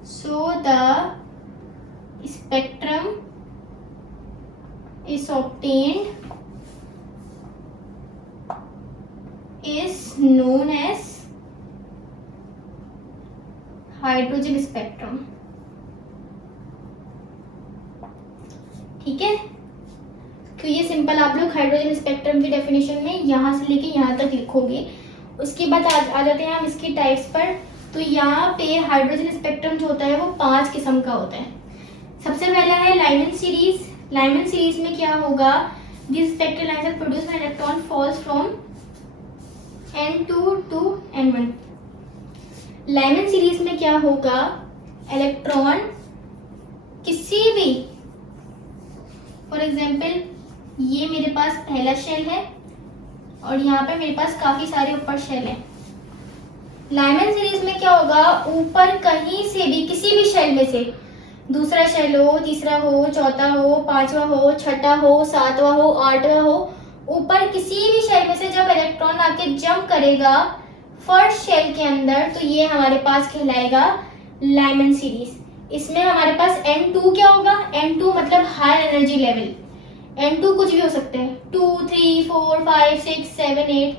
so the spectrum is obtained is known as hydrogen spectrum. ठीक है, तो ये सिंपल आप लोग हाइड्रोजन स्पेक्ट्रम की डेफिनेशन में यहाँ से लेके यहाँ तक लिखोगे। उसके बाद आ जाते हैं हम इसकी टाइप्स पर। तो यहाँ पे हाइड्रोजन स्पेक्ट्रम जो होता है वो 5 किस्म का होता है। सबसे पहला है लाइमन सीरीज। लाइमन सीरीज में क्या होगा, this spectral lines are produced when electron falls from n2 to n1। Lyman series में क्या होगा, इलेक्ट्रॉन किसी भी, फॉर एग्जांपल ये मेरे पास पहला शेल है और यहाँ पे मेरे पास काफी सारे ऊपर शेल हैं। लाइमन सीरीज में क्या होगा, ऊपर कहीं से भी किसी भी शेल में से, दूसरा शेल हो, तीसरा हो, चौथा हो, पांचवा हो, छठा हो, सातवां हो, आठवां हो, ऊपर किसी भी शेल में से जब इलेक्ट्रॉन आके जंप करेगा फर्स्ट शेल के अंदर, तो ये हमारे पास कहलाएगा लाइमन सीरीज। इसमें हमारे पास N2 क्या होगा, N2 मतलब हाई एनर्जी लेवल। N2 कुछ भी हो सकता है, 2, 3, 4, 5, 6, 7, 8,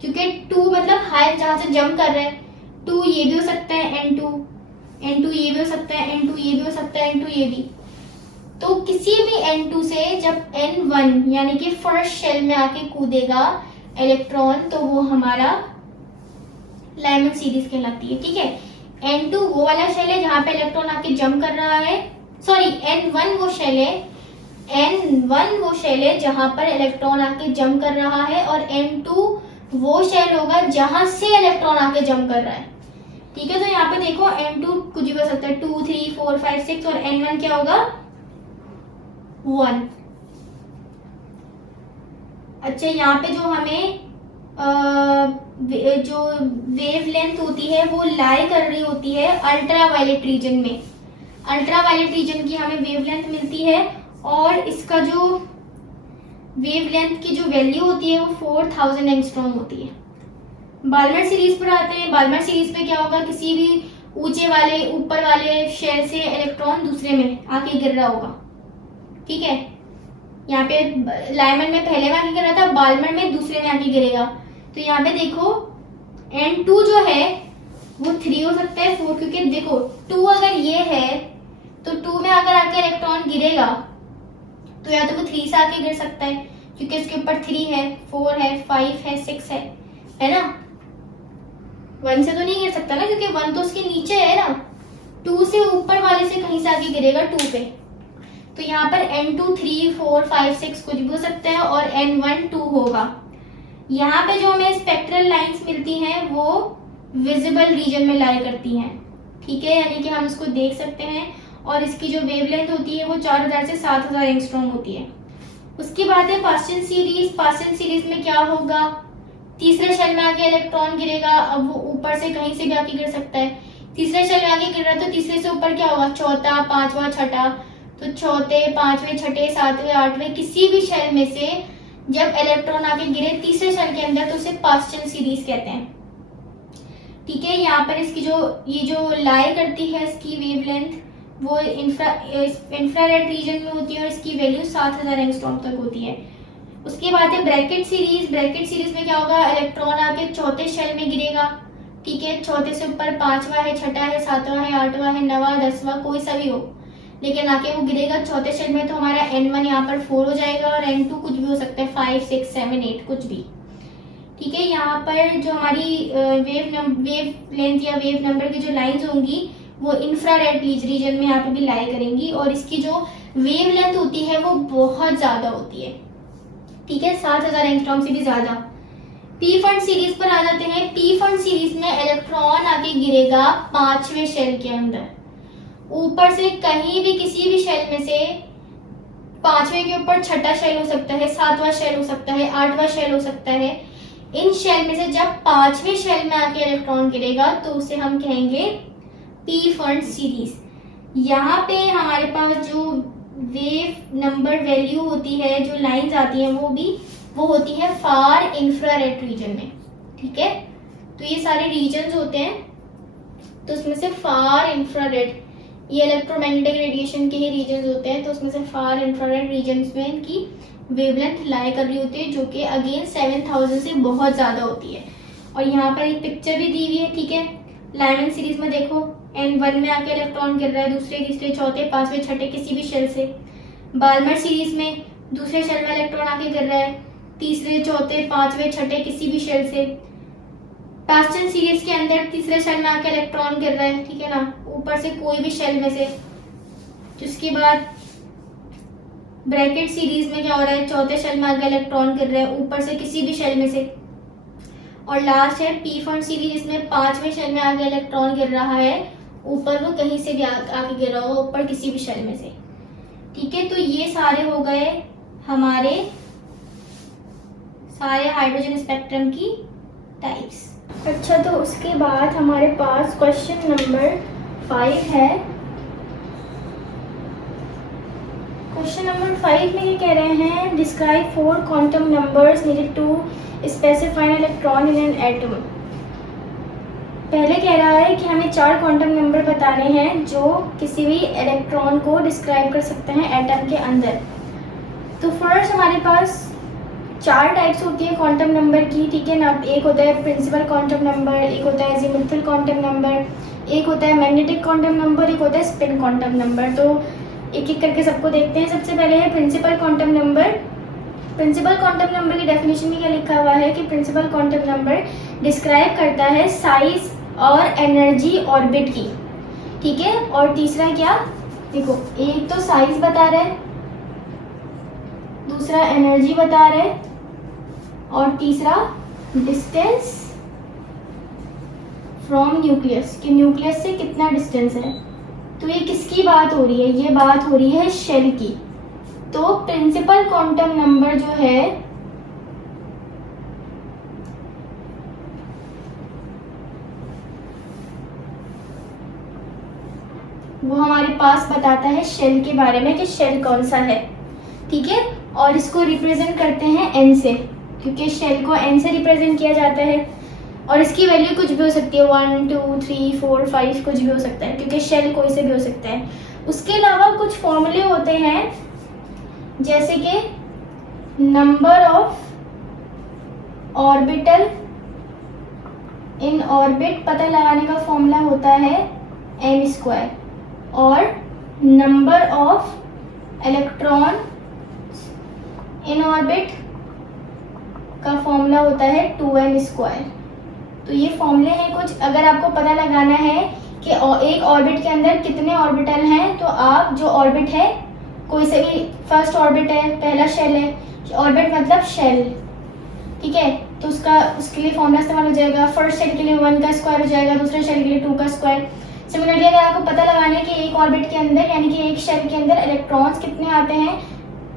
क्योंकि 2 मतलब हाई जहाँ से जंप कर रहा है। 2 ये भी हो सकता है, N2 ये भी हो सकता है, N2 ये भी हो सकता है, N2 ये भी। तो किसी भी N2 से जब N1 यानी कि फर्स्ट शेल में आके कूदेगा इलेक्ट्रॉन, तो वो हमारा लाइमन सीरीज कहलाती है। ठीक है, N2 वो वाला शेल है जहाँ पे इलेक्ट्रॉन आके जंप कर रहा है, सॉरी N1 वो शेल है, N1 वो शेल है जहाँ पर इलेक्ट्रॉन आके जंप कर रहा है, और N2 वो शेल होगा जहाँ से इलेक्ट्रॉन आके जंप कर रहा है। ठीक है, तो यहाँ पे देखो N2 कुछ भी हो सकता है, 2, 3, 4, 5, 6, और N1 क्या होगा, 1। अच्छा, यहाँ पे जो हमें जो वेवलेंथ होती है वो लाई कर रही होती है अल्ट्रावायलेट रीजन में। अल्ट्रावायलेट रीजन की हमें वेवलेंथ मिलती है, और इसका जो वेवलेंथ की जो वैल्यू होती है वो 4000 एंगस्ट्रॉम होती है। बाल्मर सीरीज पर आते हैं। बाल्मर सीरीज में क्या होगा, किसी भी ऊंचे वाले ऊपर वाले शेल से इलेक्ट्रॉन दूसरे में आके गिर रहा होगा। ठीक है, यहाँ पे लाइमन में पहले में आके गिर रहा था, बाल्मर में दूसरे में आके गिरेगा। तो यहाँ पे देखो N2 जो है वो 3 हो सकता है, 4, क्योंकि देखो 2 अगर ये है तो 2 में अगर आके इलेक्ट्रॉन गिरेगा तो या तो वो 3 से आके गिर सकता है, क्योंकि उसके ऊपर 3 है, 4 है, 5 है, 6 है ना। 1 से तो नहीं गिर सकता ना, क्योंकि 1 तो उसके नीचे है ना। 2 से ऊपर वाले से कहीं से आके गिरेगा 2 पे। तो यहाँ पर N2 3, 4, 5, 6 कुछ भी हो सकता है, और N1 2 होगा। यहाँ पे जो हमें स्पेक्ट्रल लाइंस मिलती हैं वो विजिबल रीजन में लाई करती हैं। ठीक है, यानी कि हम इसको देख सकते हैं, और इसकी जो वेवलेंथ होती है वो 4000 से 7000 एंगस्ट्रॉम होती है। उसके बाद है पास्चन सीरीज। पास्चन सीरीज में क्या होगा, तीसरे शेल में आके इलेक्ट्रॉन गिरेगा, अब वो ऊपर से कहीं से भी आके गिर सकता है। तीसरे शेल में आके गिर रहा है तो तीसरे से ऊपर क्या होगा, चौथा, पांचवा, छठा। तो चौथे, पांचवें, छठे, सातवें, आठवें किसी भी शेल में से जब इलेक्ट्रॉन आके गिरे तीसरे शेल के अंदर, तो उसे पास्चन सीरीज कहते हैं। ठीक है, यहाँ पर इसकी ये जो लाई करती है इसकी वेवलेंथ वो इंफ्रारेड रीजन में होती है, और इसकी वैल्यू 7000 एंगस्ट्रॉम तक होती है। उसके बाद है ब्रैकेट सीरीज। ब्रैकेट सीरीज में क्या होगा, इलेक्ट्रॉन आके चौथे शेल में गिरेगा। ठीक है, चौथे से ऊपर पांचवा है, छठा है, सातवां है, आठवां है, नवा, 10वां, कोई सा भी हो, लेकिन आके वो गिरेगा चौथे शेल में, तो हमारा N1 यहाँ पर 4 हो जाएगा, और N2 कुछ भी हो सकता है, 5, 6, 7, 8 कुछ भी। ठीक है, यहाँ पर जो हमारी वेव लेंथ या वेव नंबर की जो लाइंस होंगी वो इंफ्रारेड रीजन में यहाँ पे भी लाई करेंगी, और इसकी जो वेव लेंथ होती है वो बहुत ज्यादा होती है। ठीक है, 7000 एंगस्ट्रॉम से भी ज्यादा। पी फंड सीरीज पर आ जाते हैं। पी फंड सीरीज में इलेक्ट्रॉन आके गिरेगा पांचवें शेल के अंदर, ऊपर से कहीं भी किसी भी शेल में से, पांचवें के ऊपर छठा शेल हो सकता है, सातवां शेल हो सकता है, आठवां शेल हो सकता है। इन शेल में से जब पांचवें शेल में आके इलेक्ट्रॉन गिरेगा तो उसे हम कहेंगे पी फंड सीरीज। यहाँ पे हमारे पास जो वेव नंबर वैल्यू होती है, जो लाइंस आती हैं, वो होती है फार इंफ्रारेड रीजन में। ठीक है, तो ये सारे रीजन्स होते हैं, तो उसमें से फार इंफ्रारेड, ये इलेक्ट्रोमैग्नेटिक रेडिएशन के ही रीजन्स होते हैं, तो उसमें से फार इंफ्रारेड रीजन्स में इनकी वेवलेंथ लाई कर रही होती है, जो कि अगेन 7000 से बहुत ज़्यादा होती है। और यहाँ पर एक पिक्चर भी दी हुई है। ठीक है, लाइमन सीरीज में देखो N1 में आके इलेक्ट्रॉन गिर रहा है दूसरे, तीसरे, चौथे, पांचवें, छठे किसी भी शेल से। बाल्मर सीरीज में दूसरे शेल में इलेक्ट्रॉन आके गिर रहा है तीसरे, चौथे, पांचवें, छठे किसी भी शेल से। पास्टन सीरीज के अंदर तीसरे शेल में आके इलेक्ट्रॉन गिर रहा है, ठीक है ना, ऊपर से कोई भी शेल में से। उसके बाद ब्रैकेट सीरीज में क्या हो रहा है, चौथे शेल में आके इलेक्ट्रॉन गिर रहा है ऊपर से किसी भी शेल में से। और लास्ट है पी फॉर्म सीरीज, इसमें पांचवें शेल में आके इलेक्ट्रॉन गिर रहा है, ऊपर वो कहीं से भी आके गिर रहा होगा, ऊपर किसी भी शेल में से। ठीक है, तो ये सारे हो गए हमारे सारे हाइड्रोजन स्पेक्ट्रम की टाइप्स। अच्छा, तो उसके बाद हमारे पास क्वेश्चन नंबर 5 है। क्वेश्चन नंबर 5 में ये कह रहे हैं, describe 4 quantum numbers needed to specify an electron in an atom. पहले कह रहा है कि हमें 4 क्वांटम नंबर बताने हैं जो किसी भी इलेक्ट्रॉन को डिस्क्राइब कर सकते हैं एटम के अंदर। तो फर्स्ट हमारे पास 4 टाइप्स होती है क्वांटम नंबर की, ठीक है ना। एक होता है प्रिंसिपल क्वांटम नंबर, एक होता है अजीमुथल क्वांटम नंबर, एक होता है मैग्नेटिक क्वांटम नंबर, एक होता है स्पिन क्वांटम नंबर। तो एक एक करके सबको देखते हैं। सबसे पहले है principal quantum number. Principal quantum number की डेफिनेशन में क्या लिखा हुआ है कि प्रिंसिपल क्वांटम नंबर डिस्क्राइब करता है साइज और एनर्जी ऑर्बिट की, ठीक है। और तीसरा क्या, देखो, एक तो साइज बता रहा है, दूसरा एनर्जी बता रहा है, और तीसरा डिस्टेंस फ्रॉम न्यूक्लियस, कि न्यूक्लियस से कितना डिस्टेंस है। तो ये किसकी बात हो रही है, ये बात हो रही है शेल की। तो प्रिंसिपल क्वांटम नंबर जो है वो हमारे पास बताता है शेल के बारे में कि शेल कौन सा है, ठीक है। और इसको रिप्रेजेंट करते हैं एन से, क्योंकि शेल को एन से रिप्रेजेंट किया जाता है। और इसकी वैल्यू कुछ भी हो सकती है, 1 2 3 4 5 कुछ भी हो सकता है, क्योंकि शेल कोई से भी हो सकता है। उसके अलावा कुछ फॉर्मूले होते हैं, जैसे कि number of orbital in orbit पता लगाने का फॉर्मूला होता है m², और number of electron in orbit का फॉर्मूला होता है 2n²। तो ये फॉर्मूले हैं कुछ। अगर आपको पता लगाना है कि एक ऑर्बिट के अंदर कितने ऑर्बिटल हैं, तो आप जो ऑर्बिट है, कोई से भी, फर्स्ट ऑर्बिट है, पहला शेल है, ऑर्बिट मतलब शेल, ठीक है, तो उसके लिए फॉर्मूला इस्तेमाल हो जाएगा। फर्स्ट शेल के लिए 1 का स्क्वायर हो जाएगा, दूसरे शेल के लिए 2 का स्क्वायर। सिमिलरली अगर आपको पता लगाना है कि एक ऑर्बिट के अंदर, यानी कि एक शेल के अंदर इलेक्ट्रॉन्स कितने आते हैं,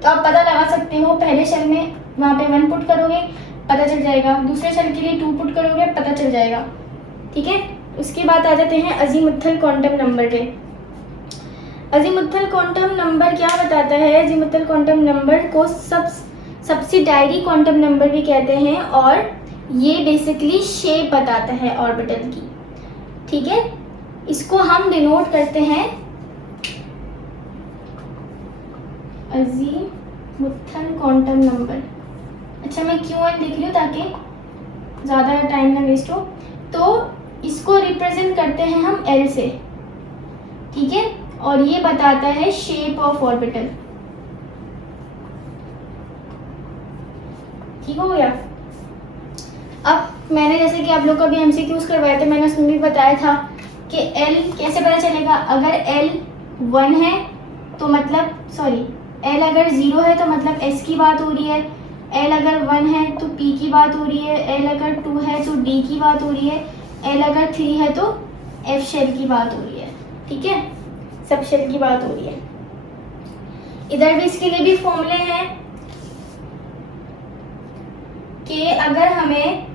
तो आप पता लगा सकते हो। पहले शेल में वहाँ पे 1 पुट करोगे, पता चल जाएगा, दूसरे शेल के लिए 2 पुट करोगे, पता चल जाएगा, ठीक है। उसके बाद आ जाते हैं अजीमुथल क्वांटम नंबर के। अजीमुथल क्वांटम नंबर क्या बताता है, अजीमुथल क्वांटम नंबर को सब्सिडायरी क्वांटम नंबर भी कहते हैं, और ये बेसिकली शेप बताता है ऑर्बिटल की, ठीक है। इसको हम डिनोट करते हैं अजीमुथल क्वांटम नंबर। अच्छा, मैं QN लिख लूँ ताकि ज़्यादा टाइम ना वेस्ट हो। तो इसको रिप्रेजेंट करते हैं हम L से, ठीक है, और ये बताता है शेप ऑफ ऑर्बिटल, ठीक हो गया। अब मैंने जैसे कि आप लोग का भी MCQs करवाए थे, मैंने उसमें भी बताया था कि L कैसे पता चलेगा। अगर L 1 है तो मतलब, सॉरी, L अगर 0 है तो मतलब S की बात हो रही है, L अगर 1 है तो P की बात हो रही है, L अगर 2 है तो D की बात हो रही है, L अगर 3 है तो F शेल की बात हो रही है, ठीक है, सब शेल की बात हो रही है। इधर भी इसके लिए भी फॉर्मूले हैं कि अगर हमें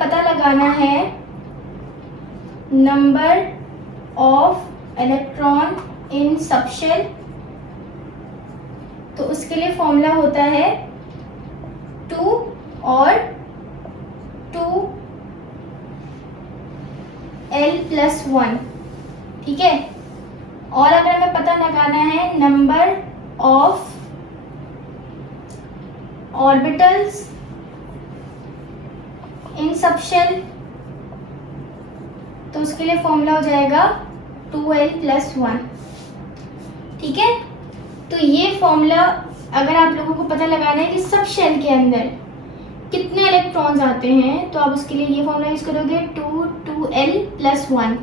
पता लगाना है number of electron in subshell, तो उसके लिए फॉर्मूला होता है 2 और 2l+1, ठीक है। और अगर हमें पता लगाना है number of orbitals in subshell, तो उसके लिए फॉर्मूला हो जाएगा 2l+1, ठीक है। तो ये फॉर्मूला अगर आप लोगों को पता लगाना है कि सब शेल के अंदर कितने इलेक्ट्रॉन्स आते हैं, तो आप उसके लिए ये फॉर्मूला यूज करोगे 2l + 1।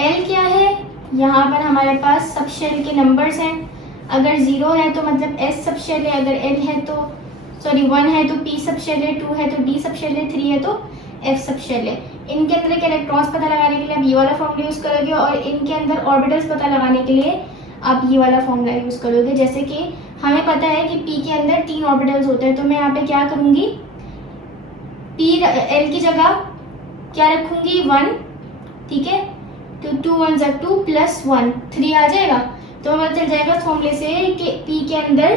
l क्या है, यहाँ पर हमारे पास सब शेल के नंबर्स हैं। अगर 0 है तो मतलब s सब शेल है, अगर l है तो 1 है तो p सब शेल है, 2 है तो d सब शेल है, 3 है तो f सब शेल है। इनके अंदर के इलेक्ट्रॉन्स पता लगाने के लिए आप ये वाला फॉर्मूला यूज करोगे और इनके अंदर ऑर्बिटल्स पता लगाने के लिए आप ये वाला फॉर्मूला यूज करोगे। जैसे कि हमें पता है कि p के अंदर 3 ऑर्बिटल्स होते हैं, तो मैं यहाँ पे क्या करूंगी, l की जगह क्या रखूंगी 1, ठीक है, तो 2 1 2 + 1 3 आ जाएगा। तो हमें चल जाएगा फॉर्मूले से कि p के अंदर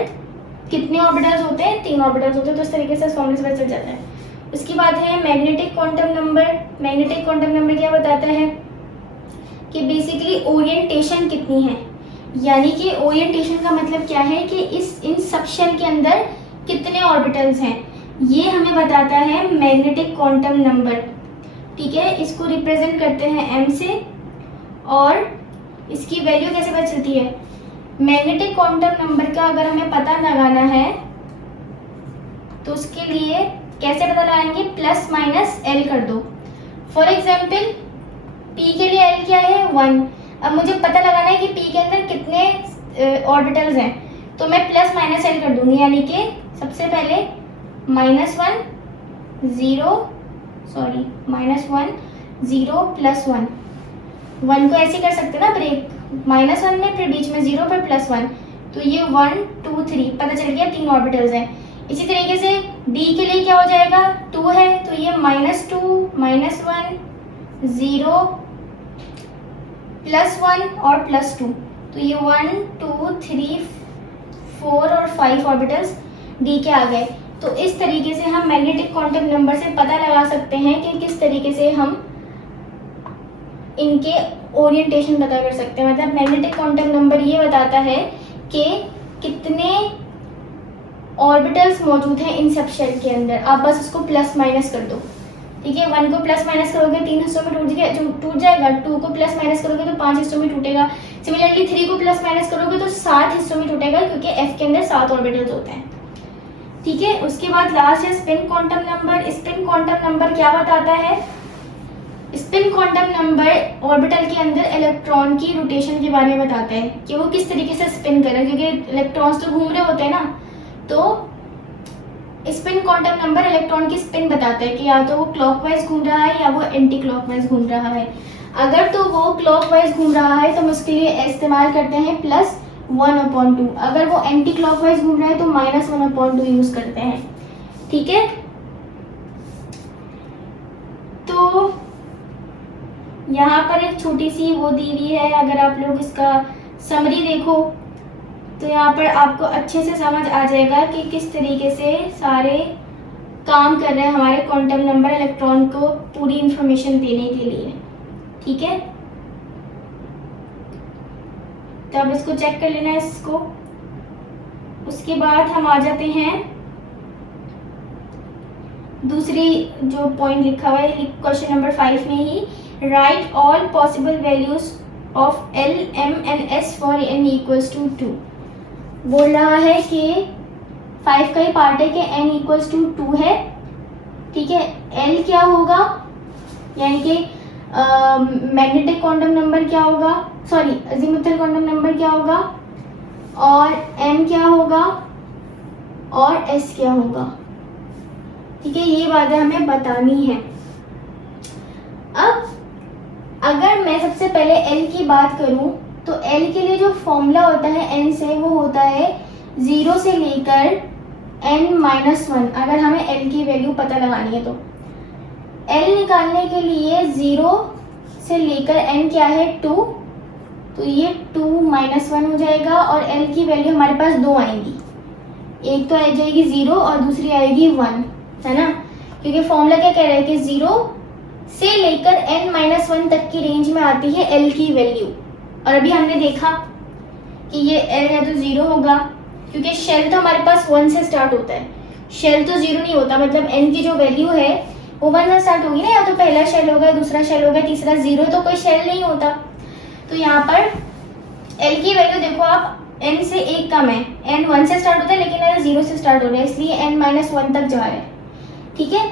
कितने ऑर्बिटल्स होते हैं, 3 ऑर्बिटल्स होते हैं। तो इस तरीके से फॉर्मूले से पता चल जाता है। उसके बाद है magnetic quantum number. Magnetic quantum number क्या बताता है कि बेसिकली ओरिएंटेशन कितनी है, यानी कि ओरिएंटेशन का मतलब क्या है कि इन सब शेल के अंदर कितने ऑर्बिटल्स हैं, ये हमें बताता है मैग्नेटिक क्वांटम नंबर। ठीक है, इसको रिप्रेजेंट करते हैं m से। और इसकी वैल्यू कैसे पता चलती है, मैग्नेटिक क्वांटम नंबर का अगर हमें पता लगाना है तो उसके लिए कैसे पता लगाएंगे, +- l कर दो। फॉर एग्जाम्पल p के लिए l क्या है 1। अब मुझे पता लगाना है कि p के अंदर कितने ऑर्बिटल्स हैं, तो मैं +- l कर दूंगी, यानी कि सबसे पहले -1 0 +1 1 को ऐसे कर सकते ना ब्रेक, -1 में फिर बीच में 0 फिर +1, तो ये 1 2 3 पता चल गया 3 ऑर्बिटल्स हैं। इसी तरीके से d के लिए क्या हो जाएगा, 2 है तो ये -2 -1 0 +1 और +2, तो ये 1 2 3 4 और 5 ऑर्बिटल्स d के आ गए। तो इस तरीके से हम मैग्नेटिक क्वांटम नंबर से पता लगा सकते हैं कि किस तरीके से हम इनके ओरिएंटेशन पता कर सकते हैं। मतलब मैग्नेटिक क्वांटम नंबर ये बताता है कि कितने ऑर्बिटल्स मौजूद हैं इन सब शेल के अंदर। आप बस इसको +- कर दो, ठीक है। 1 को +- करोगे 3 हिस्सों में टूट जाएगा, 2 को +- करोगे तो 5 हिस्सों में टूटेगा। सिमिलरली 3 को +- करोगे तो 7 हिस्सों में टूटेगा, क्योंकि f के अंदर 7 ऑर्बिटल्स होते हैं, ठीक है। उसके बाद लास्ट है spin quantum number. Spin quantum number क्या बताता है, स्पिन क्वांटम नंबर ऑर्बिटल के अंदर इलेक्ट्रॉन की रोटेशन के बारे में बताता है कि वो किस तरीके से स्पिन कर रहा है, क्योंकि इलेक्ट्रॉन्स तो घूम रहे होते हैं ना। तो स्पिन क्वांटम नंबर इलेक्ट्रॉन की स्पिन बताता है कि या तो वो क्लॉकवाइज घूम रहा है या वो एंटी क्लॉकवाइज घूम रहा है। अगर तो वो क्लॉकवाइज घूम रहा है तो हम उसके लिए इस्तेमाल करते हैं +1/2। अगर वो एंटी क्लॉकवाइज घूम रहा है तो -1/2 यूज करते हैं, ठीक है। तो यहाँ पर एक छोटी सी वो दी हुई है, अगर आप लोग इसका समरी देखो तो यहाँ पर आपको अच्छे से समझ आ जाएगा कि किस तरीके से सारे काम कर रहे हैं हमारे क्वांटम नंबर इलेक्ट्रॉन को पूरी इंफॉर्मेशन देने के लिए, ठीक है। तो अब इसको चेक कर लेना है इसको। उसके बाद हम आ जाते हैं दूसरी जो पॉइंट लिखा हुआ है क्वेश्चन नंबर 5 में ही, right all possible values of L, M and S for n = 2। बोल रहा है कि 5 का ही पार्ट है कि n = 2 है, ठीक है। L क्या होगा, यानी कि मैग्नेटिक क्वांटम नंबर क्या होगा, अज़ीमुथल क्वांटम नंबर क्या होगा, और m क्या होगा और s क्या होगा, ठीक है। ये बातें हमें बतानी है। अब अगर मैं सबसे पहले L की बात करूं तो L के लिए जो फॉर्मूला होता है n से, वो होता है 0 से लेकर n-1। अगर हमें L की वैल्यू पता लगानी है तो L निकालने के लिए 0 से लेकर n क्या है 2, तो ये 2-1 हो जाएगा। और L की वैल्यू हमारे पास 2 आएंगी, एक तो आ जाएगी 0 और दूसरी आएगी 1, है ना, क्योंकि फॉर्मूला क्या कह रहा है कि 0 से लेकर n-1 तक की रेंज में आती है L की वैल्यू। और अभी हमने देखा कि ये L है तो 0 होगा, क्योंकि शेल तो हमारे पास 1 से स्टार्ट होता है, शेल तो 0 नहीं होता। मतलब n की जो वैल्यू है वो 1 से स्टार्ट होगी ना, या तो पहला शेल होगा, दूसरा शेल होगा, तीसरा 0 तो कोई शेल नहीं होता। तो यहाँ पर L की वैल्यू देखो आप n से एक कम है, n 1 से स्टार्ट होता है लेकिन अगर 0 से स्टार्ट हो रहा है इसलिए n - 1 तक जा रहा है। ठीक है,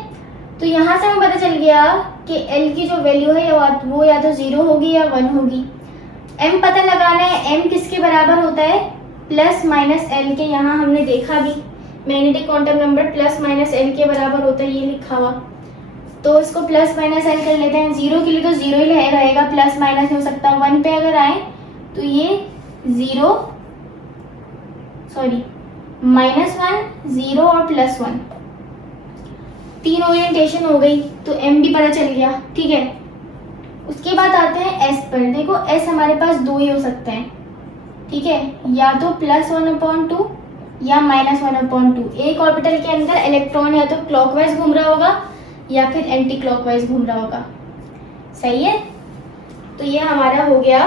तो यहाँ से हमें पता चल गया कि l की जो वैल्यू है वो या तो 0 होगी या 1 होगी। m पता लगाना है, m किसके बराबर होता है, प्लस माइनस l के। यहाँ हमने देखा भी magnetic quantum number plus minus l के बराबर होता है, ये लिखा हुआ। तो इसको प्लस माइनस l कर लेते हैं। 0 के लिए तो 0 ही रहेगा, प्लस माइनस हो सकता। 1 पे अगर आए तो ये -1 0 और +1 तीन ओरिएंटेशन हो गई, तो m भी पता चल गया। ठीक है, उसके बाद आते हैं s पर। देखो s हमारे पास दो ही हो सकते हैं। ठीक है, या तो +1/2 या -1/2। एक ऑर्बिटल के अंदर इलेक्ट्रॉन या तो क्लॉकवाइज घूम रहा होगा या फिर एंटी क्लॉकवाइज घूम रहा होगा। सही है, तो ये हमारा हो गया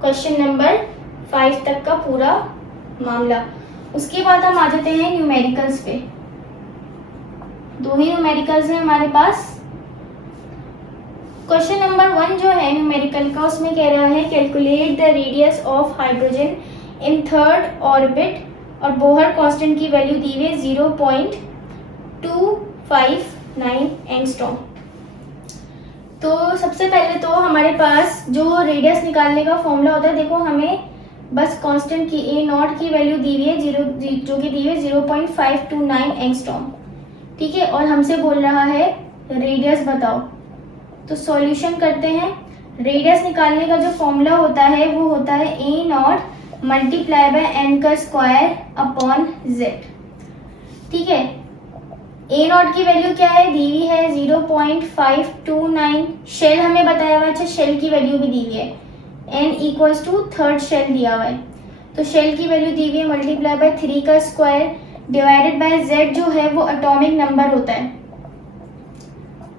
क्वेश्चन नंबर 5 तक का पूरा मामला। उसके बाद हम आ जाते हैं न्यूमेरिकल्स पे। दो ही न्यूमेरिकल्स हैं हमारे पास। क्वेश्चन नंबर 1 जो है न्यूमेरिकल का, उसमें कह रहा है calculate the radius of hydrogen in third orbit, और बोहर कांस्टेंट की वैल्यू दी हुई है 0.259 एंगस्ट्रॉम। तो सबसे पहले तो हमारे पास जो रेडियस निकालने का फॉर्मूला होता है, देखो हमें बस कांस्टेंट की A0 की वैल्यू दी हुई है जो कि दी हुई है 0.529 एंगस्ट्रॉम। ठीक है, और हमसे बोल रहा है रेडियस बताओ। तो सॉल्यूशन करते हैं। रेडियस निकालने का जो फॉर्मूला होता है वो होता है A0 मल्टीप्लाई बाय n का स्क्वायर अपॉन z। ठीक है, A0 की वैल्यू क्या है, दी हुई है 0.529। शेल हमें बताया हुआ है, अच्छा शेल की वैल्यू भी दी हुई है, n equals to third shell दिया हुआ है। तो शेल की वैल्यू दी हुई है मल्टीप्लाई बाय 3 का स्क्वायर डिवाइडेड बाय z जो है वो एटॉमिक नंबर होता है।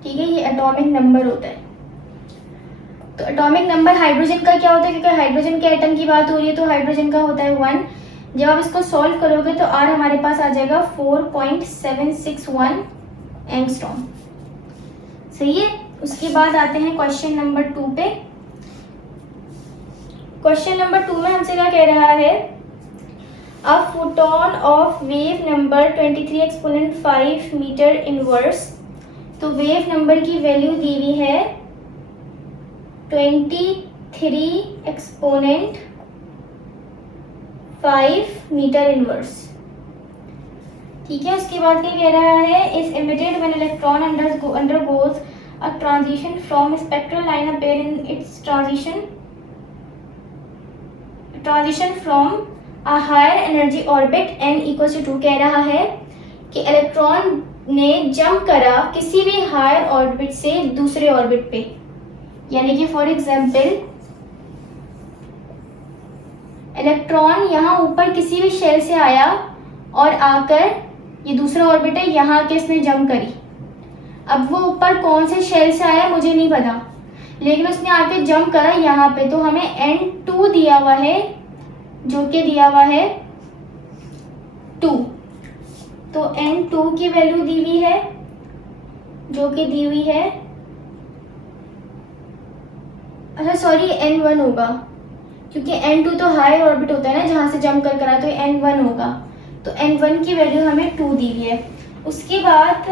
ठीक है, ये एटॉमिक नंबर होता है। तो एटॉमिक नंबर हाइड्रोजन का क्या होता है, क्योंकि हाइड्रोजन के एटम की बात हो रही है तो हाइड्रोजन का होता है 1। जब आप इसको सॉल्व करोगे तो r हमारे पास आ जाएगा 4.761 एंगस्ट्रॉम। सही है, उसके बाद आते हैं क्वेश्चन नंबर 2 पे। क्वेश्चन नंबर 2 में हमसे क्या कह रहा है, a photon of wave number 23 exponent 5 metre inverse. तो वेव नंबर की वैल्यू दी हुई है 23 एक्सपोनेंट 5 मीटर इनवर्स। ठीक है, उसके बाद क्या कह रहा है, is emitted when electron undergoes a transition from spectral line a pair in its transition from a higher energy orbit n equals to 2। कह रहा है कि इलेक्ट्रॉन ने जंप करा किसी भी हायर ऑर्बिट से दूसरे ऑर्बिट पे, यानी कि फॉर एग्जांपल इलेक्ट्रॉन यहाँ ऊपर किसी भी शेल से आया और आकर ये दूसरा ऑर्बिट है, यहाँ आके इसने जंप करी। अब वो ऊपर कौन से शेल से आया मुझे नहीं पता, लेकिन उसने आके जंप करा यहाँ पे, तो हमें n2 दिया हुआ है जो कि दिया हुआ है 2। तो n2 की वैल्यू दी हुई है जो कि दी हुई है, अच्छा सॉरी n1 होगा, क्योंकि n2 तो हायर ऑर्बिट होता है ना जहाँ से जंप कर करा, तो n1 होगा। तो n1 की वैल्यू हमें 2 दी हुई है। उसके बाद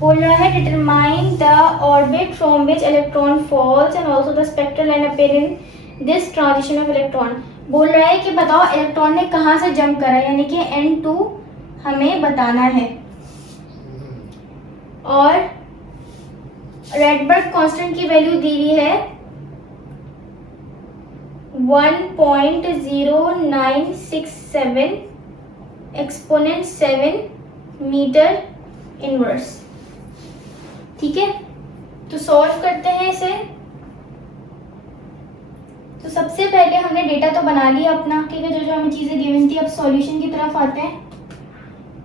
बोल रहा है determine the orbit from which electron falls and also the spectral line appear in this transition of electron. बोल रहा है कि बताओ इलेक्ट्रॉन ने कहाँ से जंप करा, यानी कि n2 हमें बताना है। और रेडबर्ग कांस्टेंट की वैल्यू दी हुई है 1.0967 एक्सपोनेंट 7 मीटर इनवर्स। ठीक है, तो सॉल्व करते हैं इसे। तो सबसे पहले हमने डेटा तो बना लिया अपना, ठीक है, जो हमें चीजें गिवन थी। अब सॉल्यूशन की तरफ आते हैं।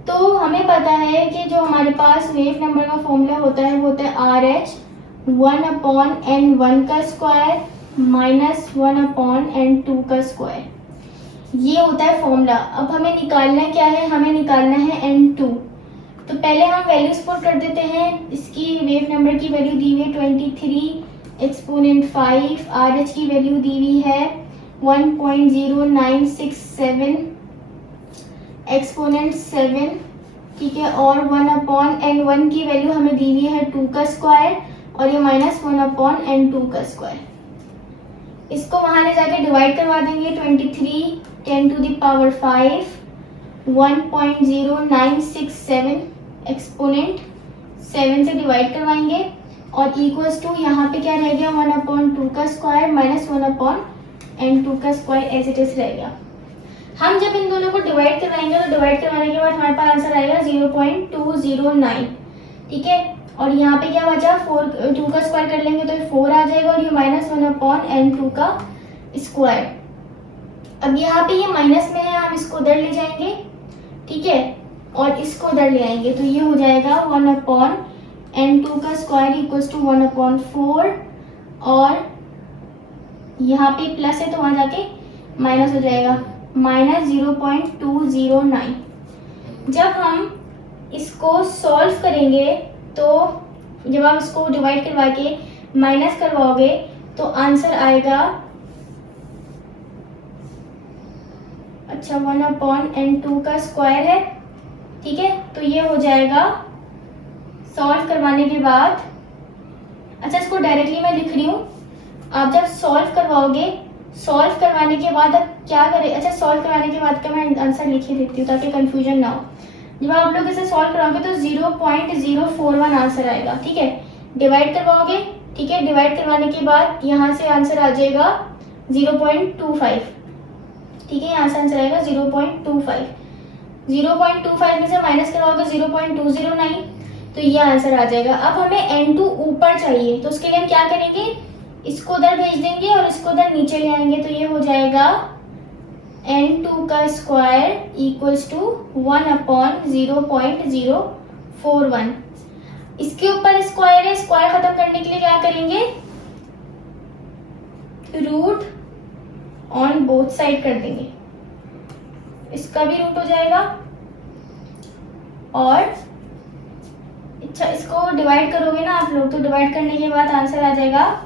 तो हमें पता है कि जो हमारे पास वेव नंबर का फॉर्मूला होता है वो होता है RH 1/n1 का स्क्वायर -1/n2 का स्क्वायर। ये होता है फॉर्मूला। अब हमें निकालना क्या है, हमें निकालना है n2। तो पहले हम वैल्यूज पुट कर देते हैं। इसकी वेव नंबर की वैल्यू दी हुई है 23 एक्सपोनेंट 5, RH की वैल्यू दी हुई है 1.0967 एक्सपोनेंट 7, ठीक है, और 1/n1 की वैल्यू हमें दी हुई है 2 का स्क्वायर और ये -1/n2 का स्क्वायर। इसको वहां ले जाके डिवाइड करवा देंगे। 23 10⁵ 1.0967 एक्सपोनेंट 7 से डिवाइड करवाएंगे और इक्वल्स टू यहाँ पे क्या रह गया 1/2 का स्क्वायर -1/n2 का स्क्वायर एज इट इज रह गया। हम जब इन दोनों को डिवाइड करवाएंगे तो डिवाइड करवाने के बाद हमारे पास आंसर आएगा 0.209, ठीक है। और यहाँ पे क्या बचा 2 का स्क्वायर कर लेंगे तो ये 4 आ जाएगा और ये -1/n2 का स्क्वायर। अब यहाँ पे ये माइनस में है, हम इसको उधर ले जाएंगे, ठीक है, और इसको उधर ले आएंगे तो ये हो जाएगा 1/n2 का स्क्वायर इक्वल्स टू 1/4 और यहाँ पे प्लस है तो वहां जाके माइनस हो जाएगा -0.209। जब हम इसको सॉल्व करेंगे तो जब आप इसको डिवाइड करवा के माइनस करवाओगे तो आंसर आएगा, अच्छा 1/n2 का स्क्वायर है, ठीक है, तो ये हो जाएगा सॉल्व करवाने के बाद। अच्छा इसको डायरेक्टली मैं लिख रही हूँ, आप जब सॉल्व करवाओगे, सॉल्व करवाने के बाद अब क्या करें, अच्छा सॉल्व करवाने के बाद का मैं आंसर लिख ही देती हूँ ताकि कंफ्यूजन ना हो। जब आप लोग इसे सॉल्व कराओगे तो 0.041 आंसर आएगा, ठीक है। डिवाइड करवाओगे, ठीक है, डिवाइड करवाने के बाद यहाँ से आंसर आ जाएगा 0.25, ठीक है, यहाँ से आंसर आएगा 0.25। 0.25 में से माइनस करवाओगे 0.209 तो ये आंसर आ जाएगा। अब हमें n2 ऊपर चाहिए तो उसके लिए हम क्या करेंगे, इसको उधर भेज देंगे और इसको उधर नीचे ले आएंगे तो ये हो जाएगा n2 का स्क्वायर इक्वल्स टू 1/0.041। इसके ऊपर स्क्वायर है, स्क्वायर खत्म करने के लिए क्या करेंगे, रूट ऑन बोथ साइड कर देंगे, इसका भी रूट हो जाएगा। और अच्छा इसको डिवाइड करोगे ना आप लोग तो डिवाइड करने के बाद आंसर आ जाएगा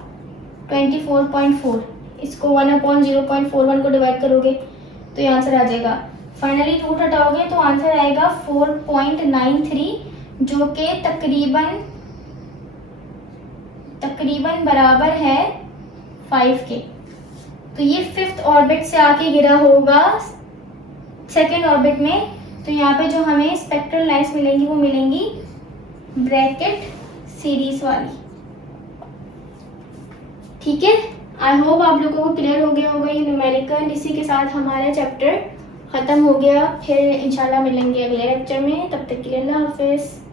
24.4। इसको 1/0.41 को डिवाइड करोगे तो ये आंसर आ जाएगा। फाइनली रूट हटाओगे तो आंसर आएगा 4.93 जो कि तकरीबन बराबर है 5 के। तो ये 5th ऑर्बिट से आके गिरा होगा 2nd ऑर्बिट में। तो यहाँ पे जो हमें स्पेक्ट्रल लाइन्स मिलेंगी वो मिलेंगी ब्रैकेट सीरीज वाली, ठीक है। आई होप आप लोगों को क्लियर हो गया होगा ये न्यूमेरिकल। इसी के साथ हमारा चैप्टर ख़त्म हो गया। फिर इंशाल्लाह मिलेंगे अगले लेक्चर में, तब तक के लिए अल्लाह हाफिज़।